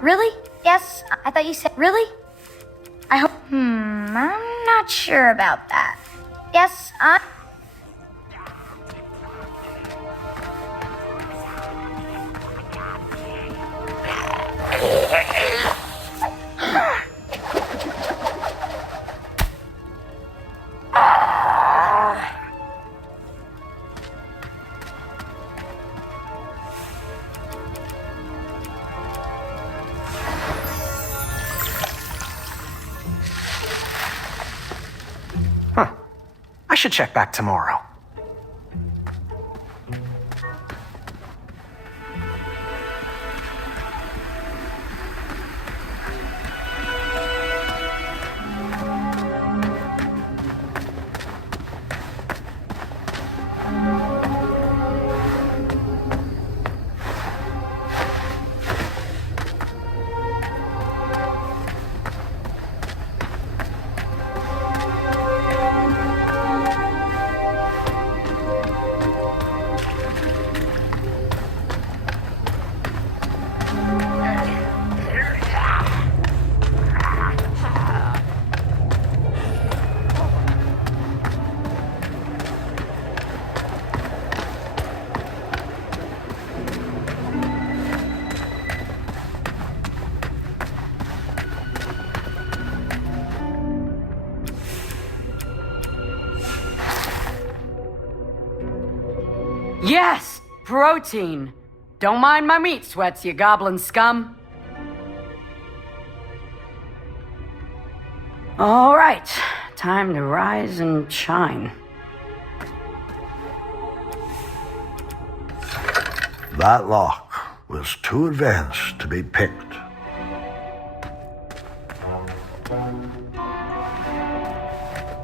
Really? Yes, I thought you said. Really? I hope. I'm not sure about that. Yes, I should check back tomorrow. Yes! Protein! Don't mind my meat sweats, you goblin scum. All right, time to rise and shine. That lock was too advanced to be picked.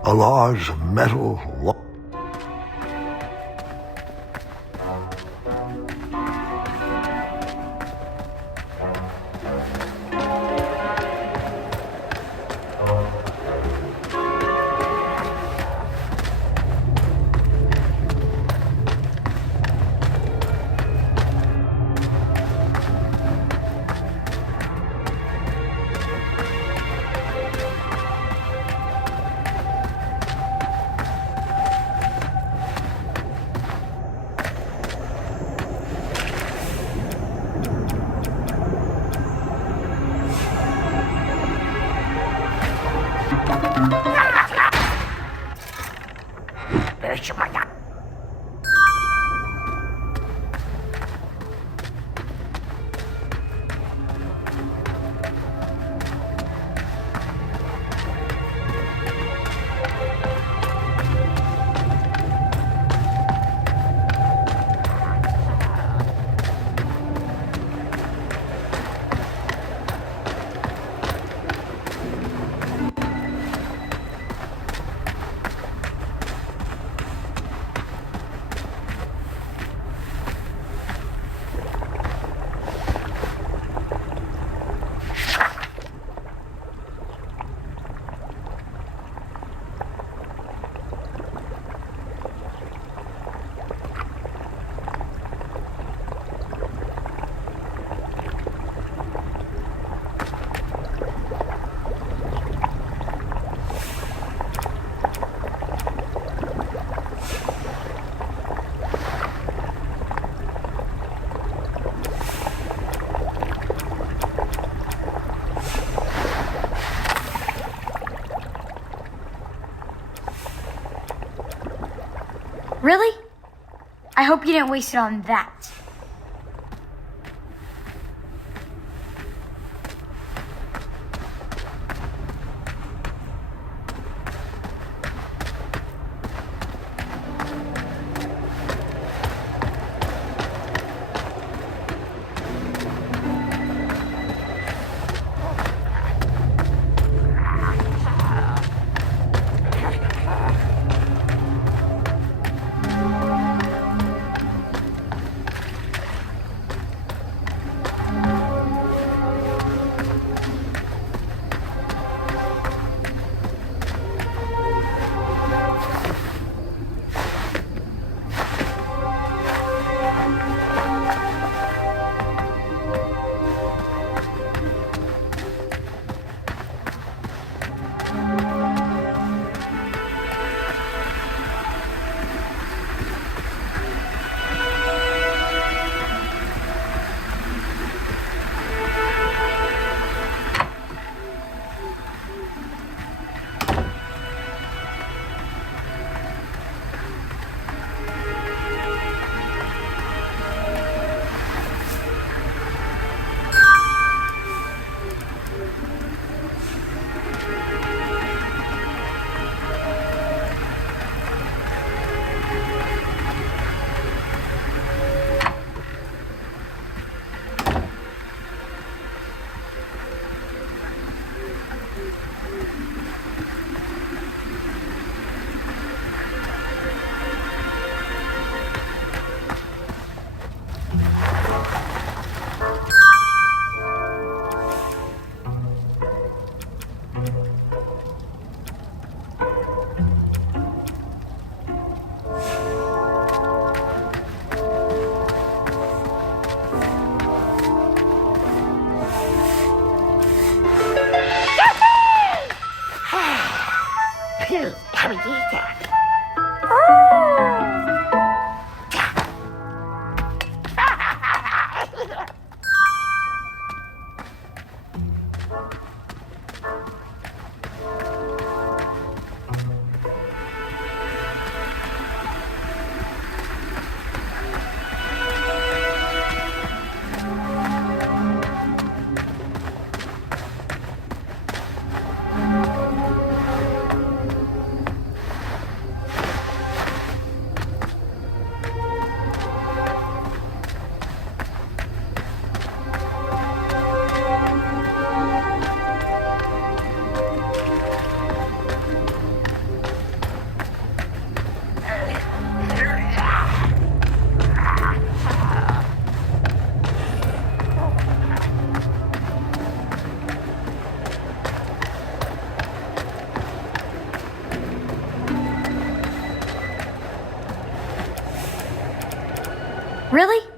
A large metal lock. Really? I hope you didn't waste it on that. Really?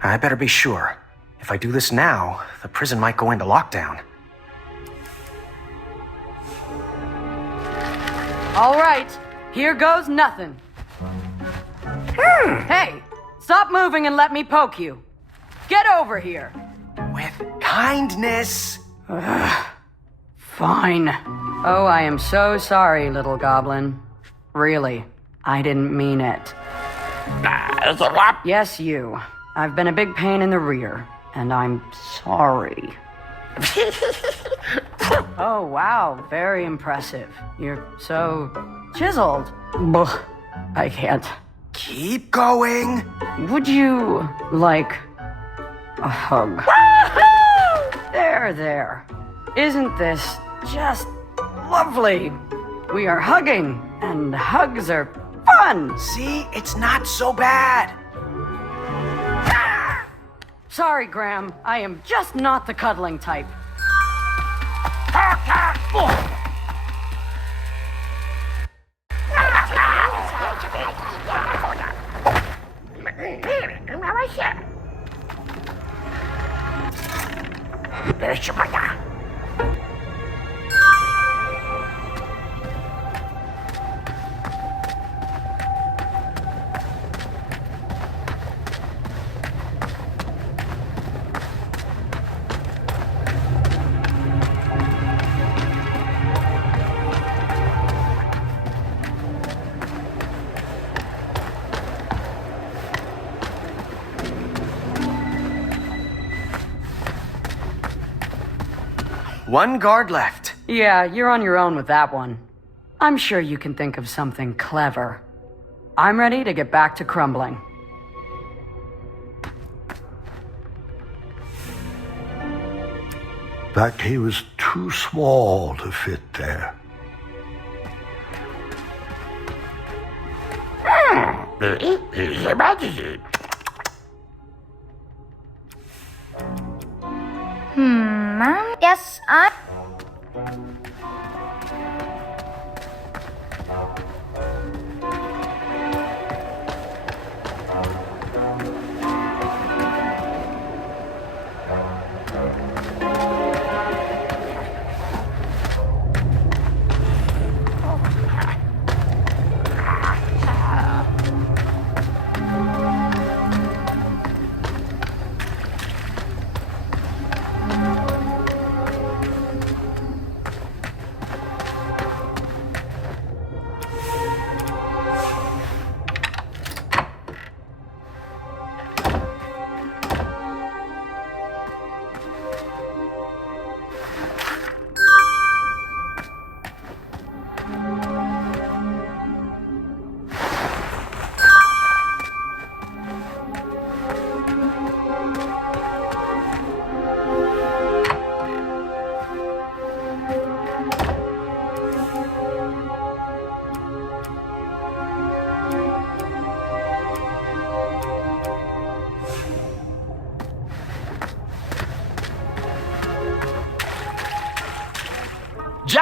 I better be sure. If I do this now, the prison might go into lockdown. All right, here goes nothing. Hey, stop moving and let me poke you. Get over here. With kindness. Fine. Oh, I am so sorry, little goblin. Really, I didn't mean it. Yes, you. I've been a big pain in the rear, and I'm sorry. Oh, wow, very impressive. You're so chiseled. Ugh, I can't. Keep going. Would you like a hug? There. Isn't this just lovely? We are hugging, and hugs are fun. See, it's not so bad. Sorry, Graham. I am just not the cuddling type. One guard left. Yeah, you're on your own with that one. I'm sure you can think of something clever. I'm ready to get back to crumbling. That cave is too small to fit there. Yes, I...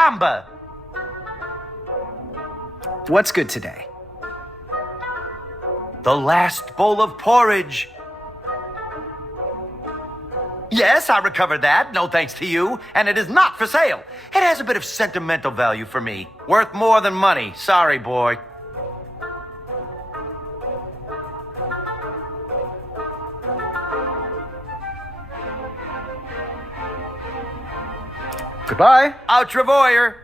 Caramba! What's good today? The last bowl of porridge. Yes, I recovered that, no thanks to you, and it is not for sale. It has a bit of sentimental value for me. Worth more than money. Sorry, boy. Goodbye. Outre voyeur.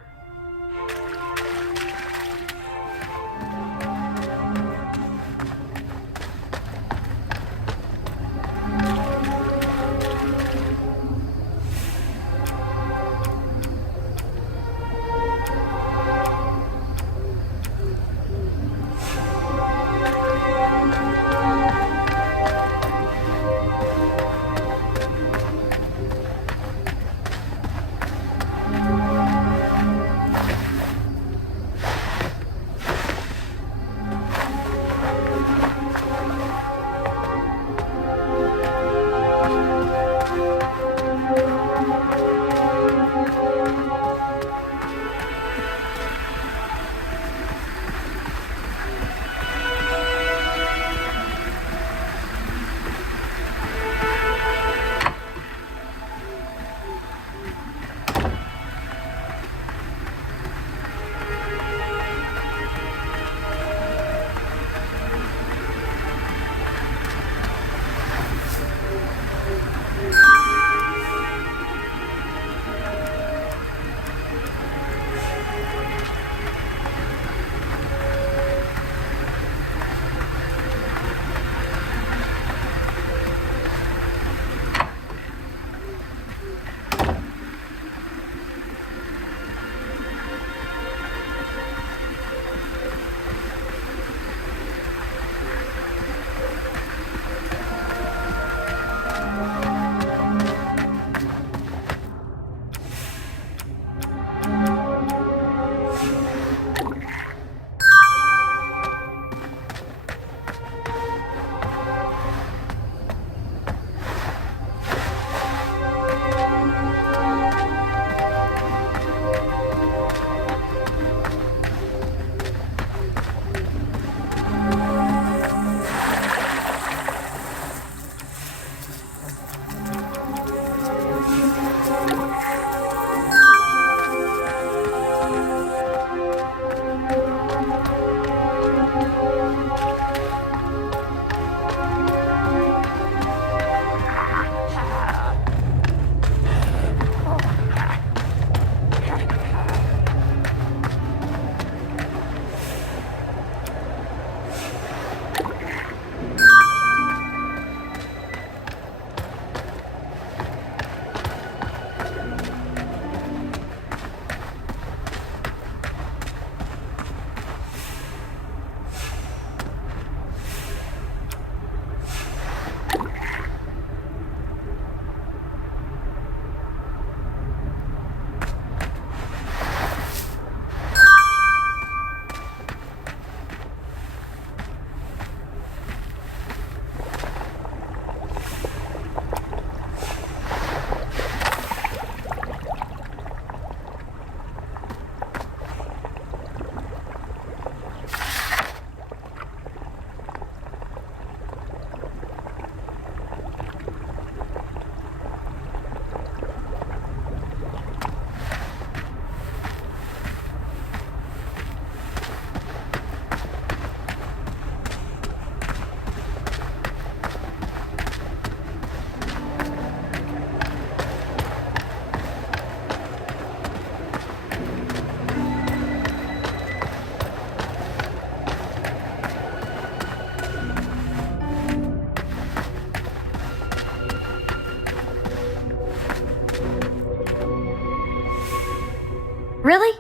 Really?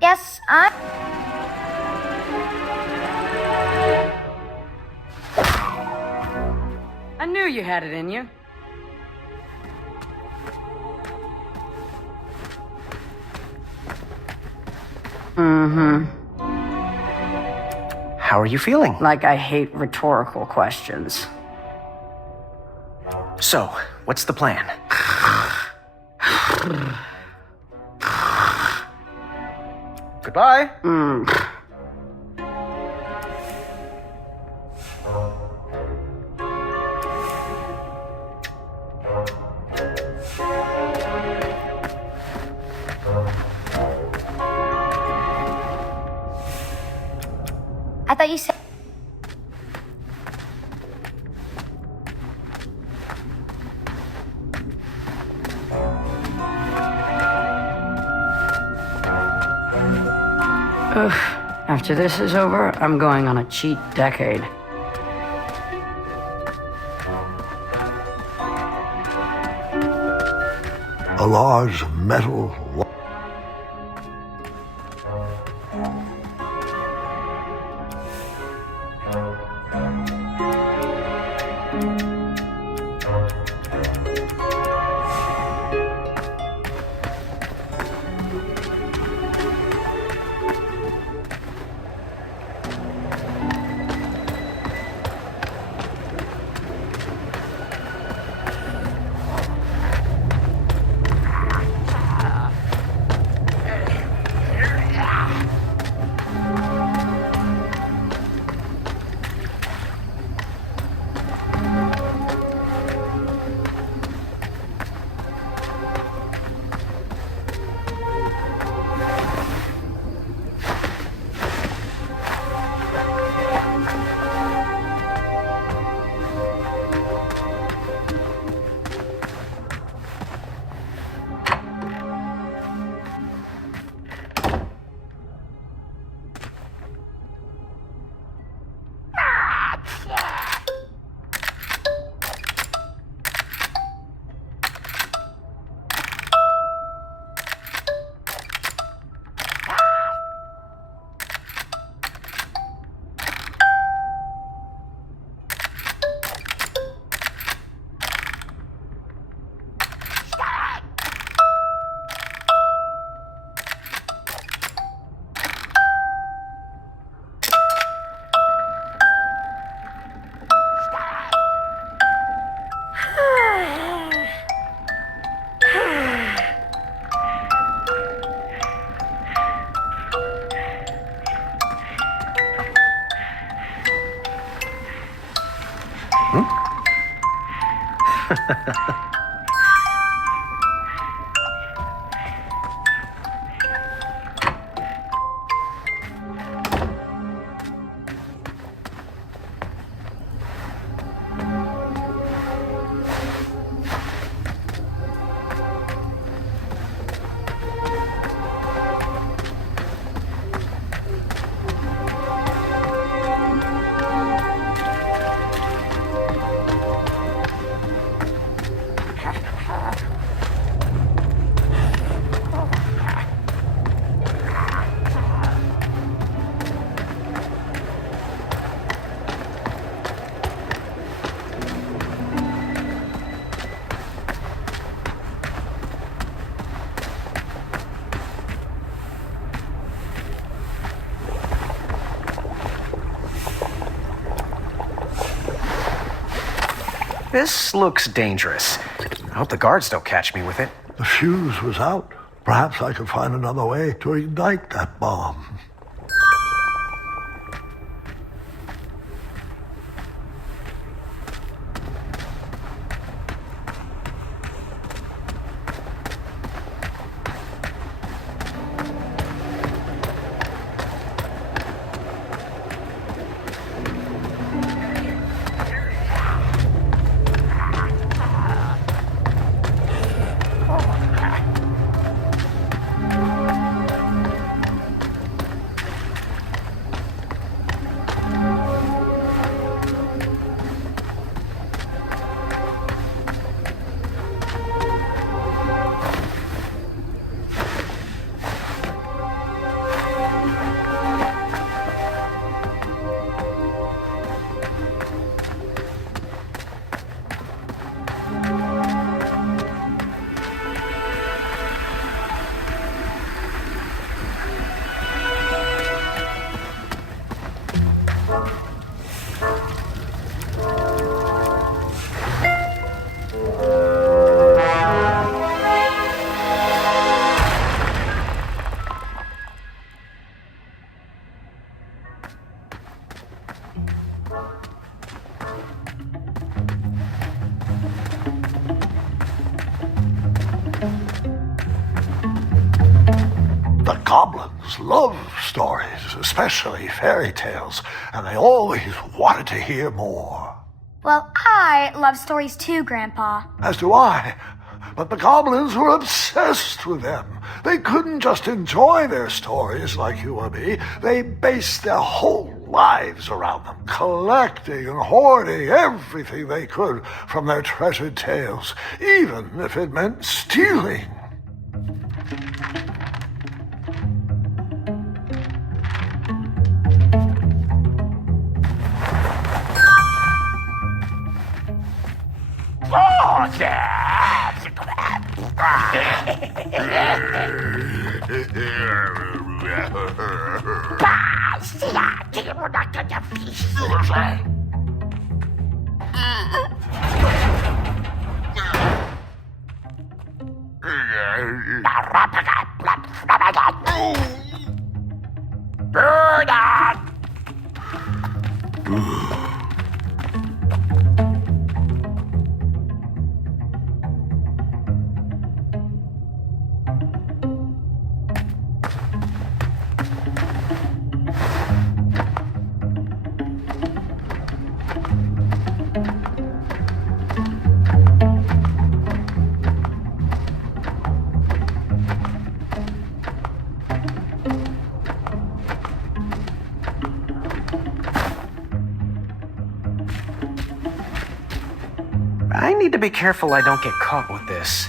Yes, I'm... I knew you had it in you. How are you feeling? Like I hate rhetorical questions. So, what's the plan? Goodbye. I thought you said. After this is over, I'm going on a cheat decade. A large metal This looks dangerous. I hope the guards don't catch me with it. The fuse was out. Perhaps I could find another way to ignite that bomb. goblins love stories, especially fairy tales, and they always wanted to hear more. Well, I love stories too, Grandpa. As do I. But the goblins were obsessed with them. They couldn't just enjoy their stories like you or me. They based their whole lives around them, collecting and hoarding everything they could from their treasured tales, even if it meant stealing. Oh, yeah! I need to be careful I don't get caught with this.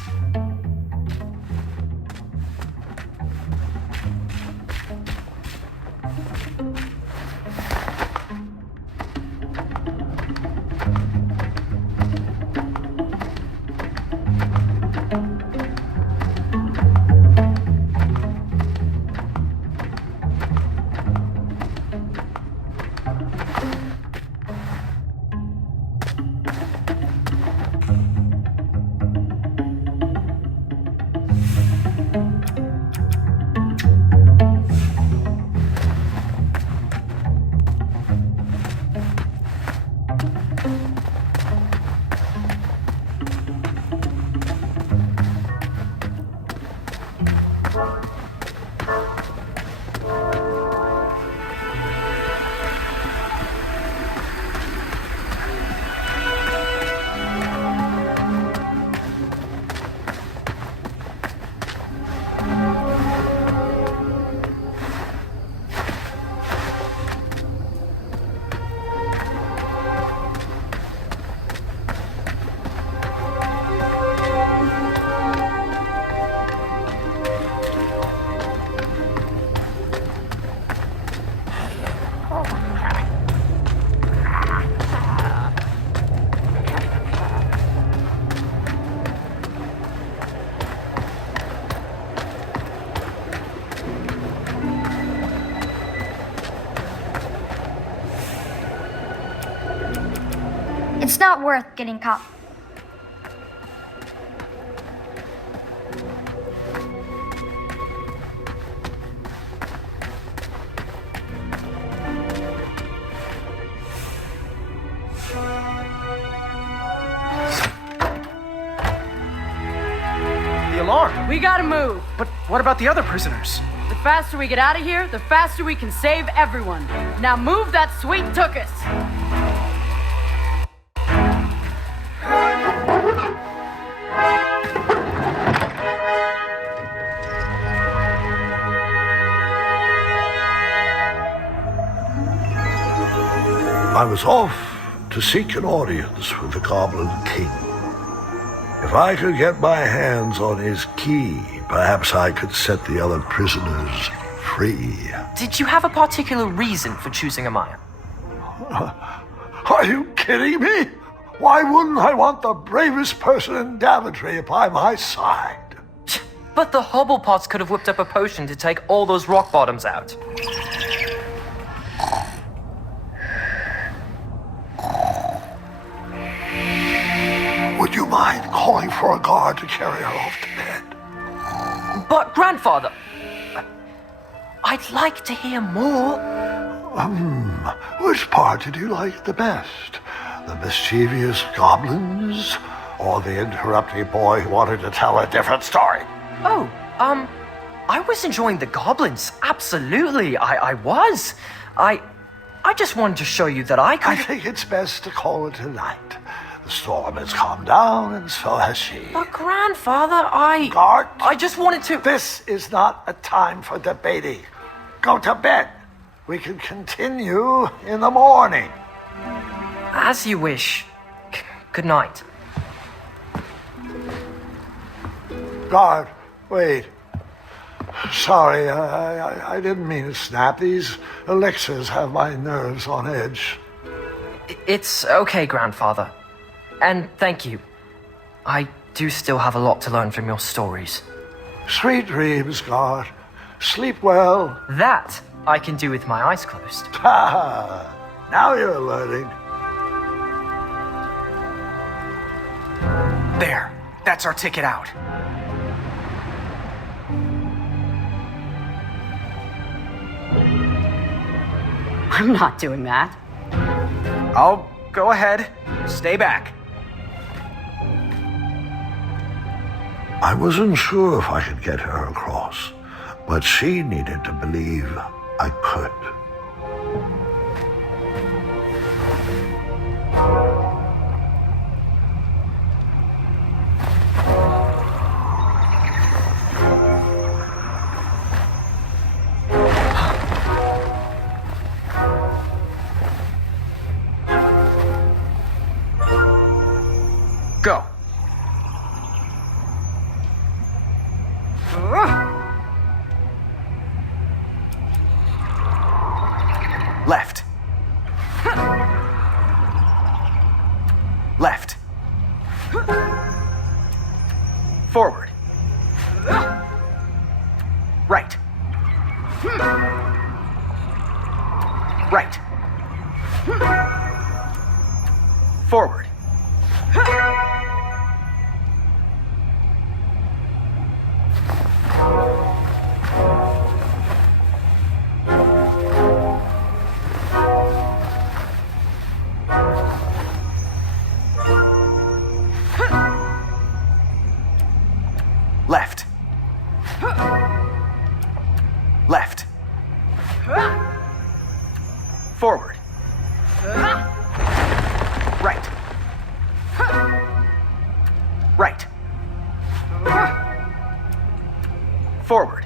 It's not worth getting caught. The alarm. We gotta move. But what about the other prisoners? The faster we get out of here, the faster we can save everyone. Now move that sweet tuchus. I was off to seek an audience with the Goblin King. If I could get my hands on his key, perhaps I could set the other prisoners free. Did you have a particular reason for choosing Amaya? Are you kidding me? Why wouldn't I want the bravest person in Daventry by my side? But the Hobblepots could have whipped up a potion to take all those rock bottoms out. Would you mind calling for a guard to carry her off to bed? But, Grandfather, I'd like to hear more. Which part did you like the best? The mischievous goblins? Or the interrupting boy who wanted to tell a different story? Oh, I was enjoying the goblins. Absolutely, I was. I just wanted to show you that I could... I think it's best to call it a night. The storm has calmed down, and so has she. But grandfather, Gart, I just wanted to... this is not a time for debating. Go to bed. We can continue in the morning. As you wish. Good night. Guard, wait. Sorry, I didn't mean to snap. These elixirs have my nerves on edge. It's okay, grandfather. And thank you. I do still have a lot to learn from your stories. Sweet dreams, Guard. Sleep well. That I can do with my eyes closed. Ha! Now you're learning. There. That's our ticket out. I'm not doing that. Oh, go ahead. Stay back. I wasn't sure if I could get her across, but she needed to believe I could. Go. Left. Left. Forward. Right. Right. Forward. Left. Left. Forward. Right. Right. Forward.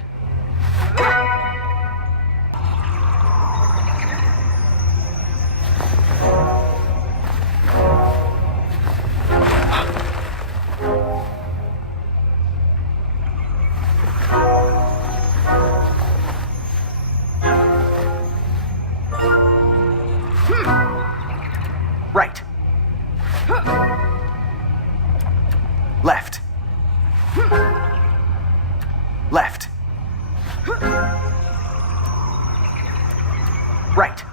Right. Left. Left. Right.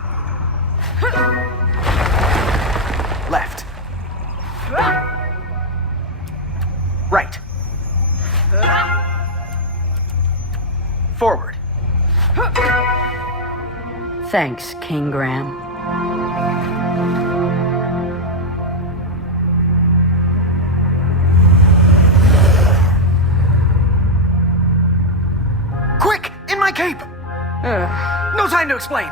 Left. Right. Forward. Thanks, King Graham. Quick! In my cape! No time to explain.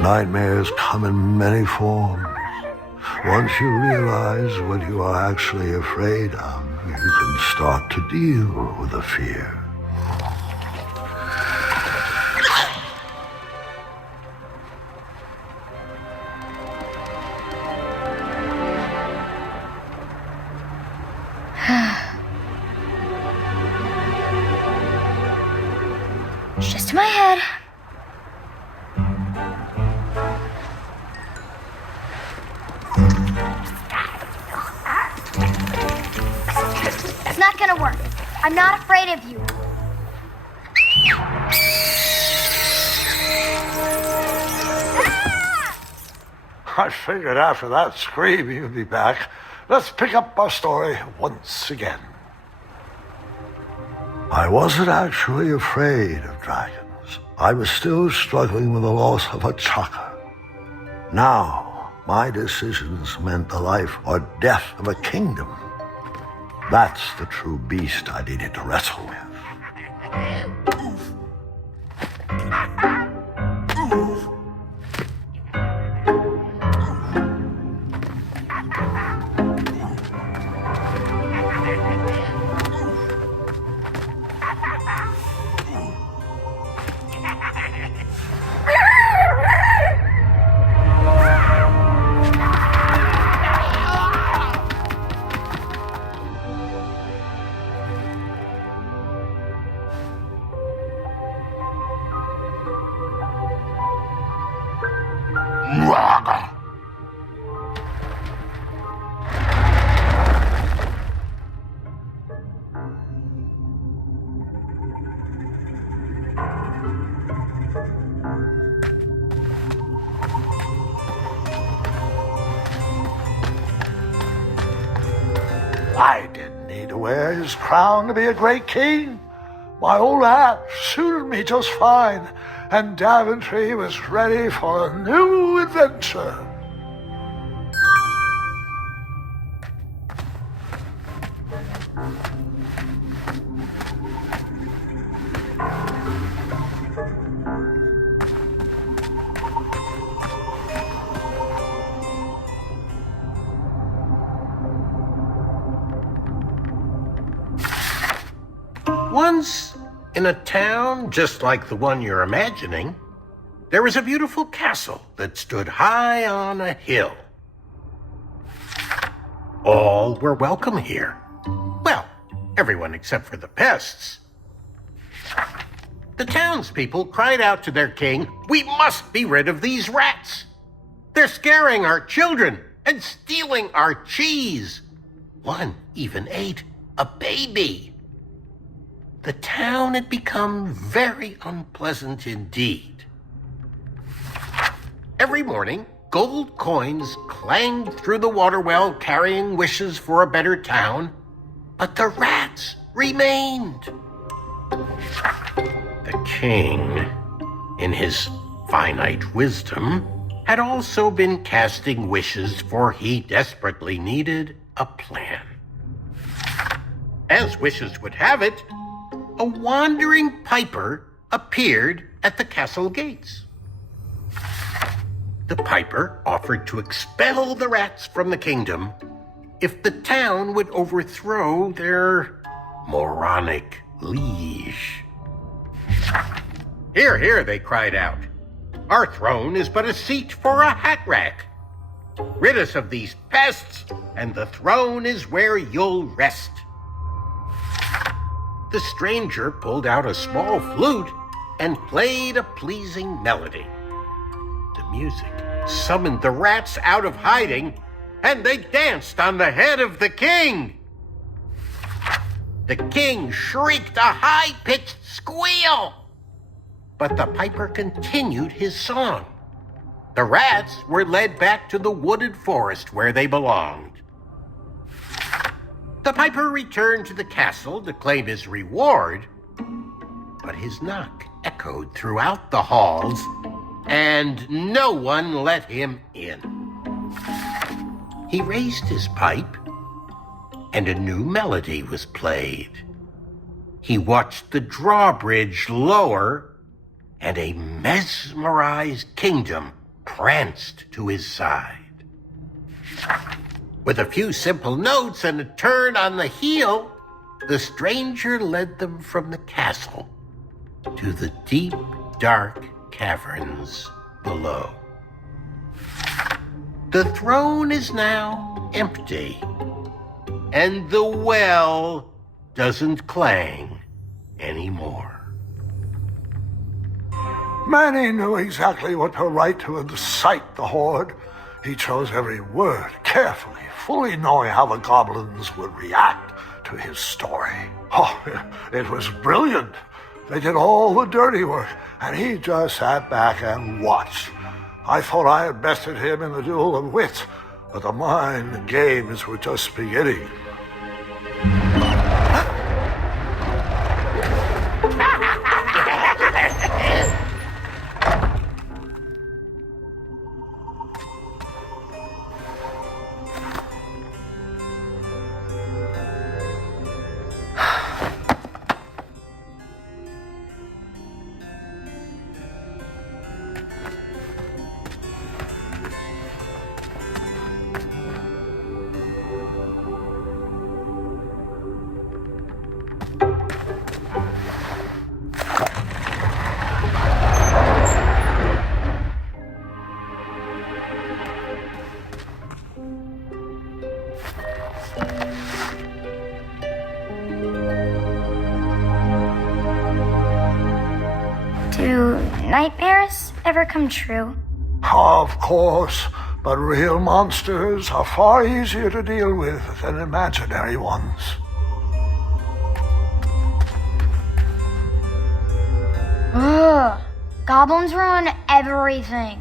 Nightmares come in many forms. Once you realize what you are actually afraid of, you can start to deal with the fear. It's just in my head. I'm not afraid of you. I figured after that scream you'd be back. Let's pick up our story once again. I wasn't actually afraid of dragons. I was still struggling with the loss of a chakra. Now, my decisions meant the life or death of a kingdom. That's the true beast I needed to wrestle with. I didn't need to wear his crown to be a great king. My old hat suited me just fine, and Daventry was ready for a new adventure. Once, in a town just like the one you're imagining, there was a beautiful castle that stood high on a hill. All were welcome here. Well, everyone except for the pests. The townspeople cried out to their king, "We must be rid of these rats! They're scaring our children and stealing our cheese. One even ate a baby." The town had become very unpleasant indeed. Every morning, gold coins clanged through the water well carrying wishes for a better town, but the rats remained. The king, in his finite wisdom, had also been casting wishes, for he desperately needed a plan. As wishes would have it, a wandering piper appeared at the castle gates. The piper offered to expel the rats from the kingdom if the town would overthrow their moronic liege. "Hear, hear," they cried out. "Our throne is but a seat for a hat rack. Rid us of these pests, and the throne is where you'll rest." The stranger pulled out a small flute and played a pleasing melody. The music summoned the rats out of hiding, and they danced on the head of the king. The king shrieked a high-pitched squeal, but the piper continued his song. The rats were led back to the wooded forest where they belonged. The piper returned to the castle to claim his reward, but his knock echoed throughout the halls, and no one let him in. He raised his pipe, and a new melody was played. He watched the drawbridge lower, and a mesmerized kingdom pranced to his side. With a few simple notes and a turn on the heel, the stranger led them from the castle to the deep, dark caverns below. The throne is now empty, and the well doesn't clang anymore. Manny knew exactly what to write to incite the horde. He chose every word carefully, fully knowing how the goblins would react to his story. Oh, it was brilliant. They did all the dirty work, and he just sat back and watched. I thought I had bested him in the duel of wits, but the mind games were just beginning. Do nightmares ever come true? Of course, but real monsters are far easier to deal with than imaginary ones. Ugh. Goblins ruin everything.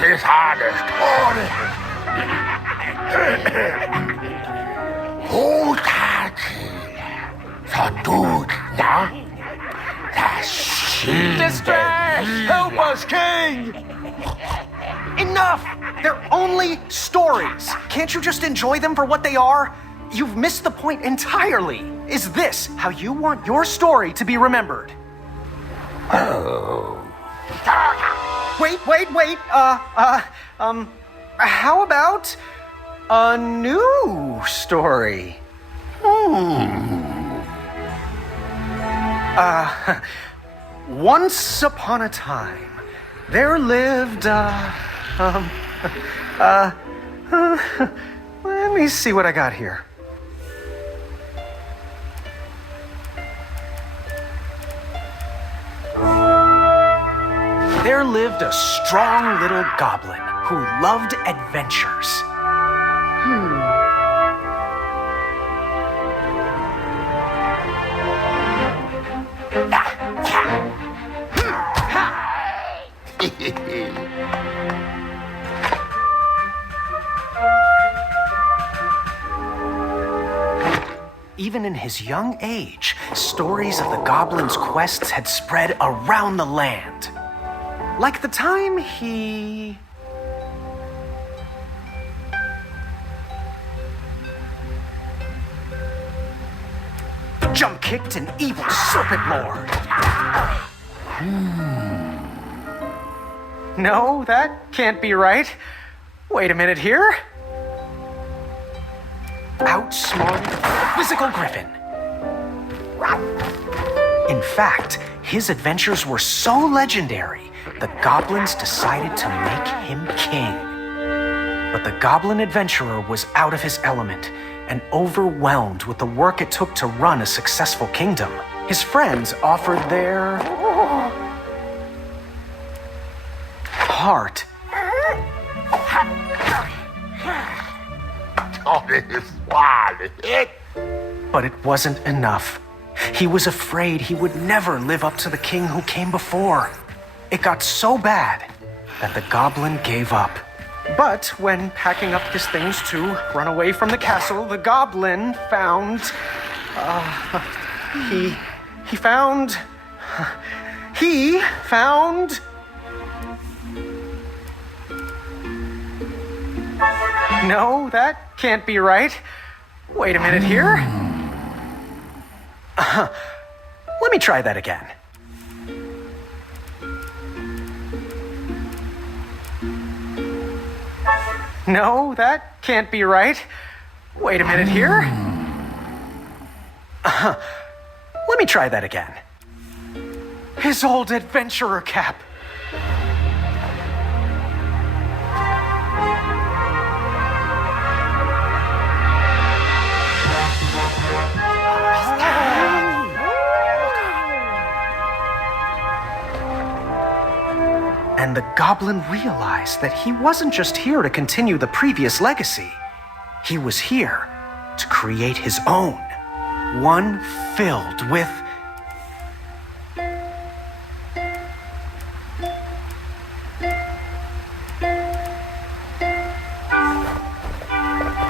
This hardest. Distress! Help us, King! Enough! They're only stories. Can't you just enjoy them for what they are? You've missed the point entirely. Is this how you want your story to be remembered? Wait. How about a new story? Once upon a time, there lived, let me see what I got here. There lived a strong little goblin who loved adventures. Even in his young age, stories of the goblin's quests had spread around the land. Like the time he... jump-kicked an evil serpent lord. No, that can't be right. Wait a minute here. Outsmarted a quizzical griffin. In fact, his adventures were so legendary, the goblins decided to make him king. But the goblin adventurer was out of his element and overwhelmed with the work it took to run a successful kingdom. His friends offered their heart. But it wasn't enough. He was afraid he would never live up to the king who came before. It got so bad that the goblin gave up. But when packing up his things to run away from the castle, the goblin found... He found... No, that can't be right. Wait a minute here. Let me try that again. No, that can't be right. Wait a minute here. Let me try that again. His old adventurer cap. goblin realized that he wasn't just here to continue the previous legacy. He was here to create his own, one filled with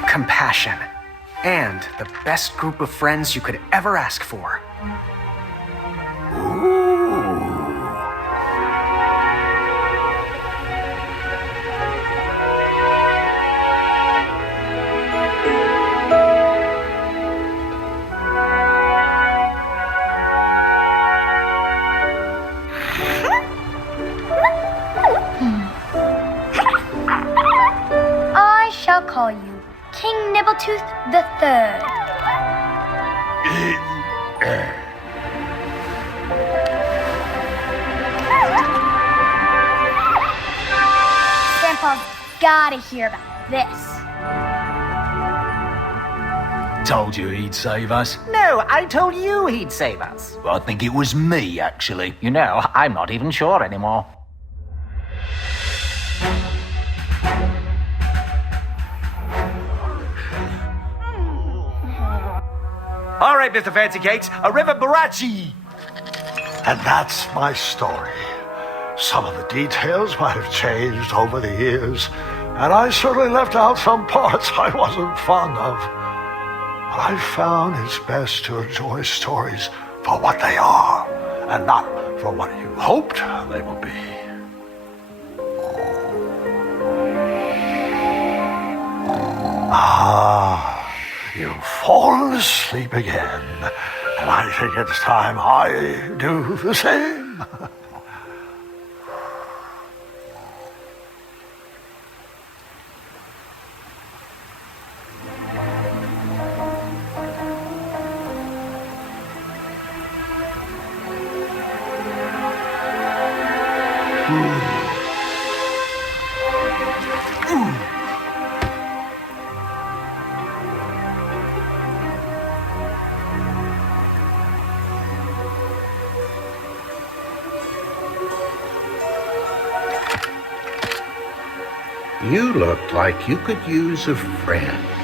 compassion and the best group of friends you could ever ask for. I shall call you King Nibbletooth the Third. Grandpa's gotta hear about this. Told you he'd save us. No, I told you he'd save us. I think it was me, actually. You know, I'm not even sure anymore. All right, Mr. Fancy Cakes, a river barachi. And that's my story. Some of the details might have changed over the years, and I certainly left out some parts I wasn't fond of. But I found it's best to enjoy stories for what they are, and not for what you hoped they would be. Ah, you've fallen asleep again, and I think it's time I do the same. You looked like you could use a friend.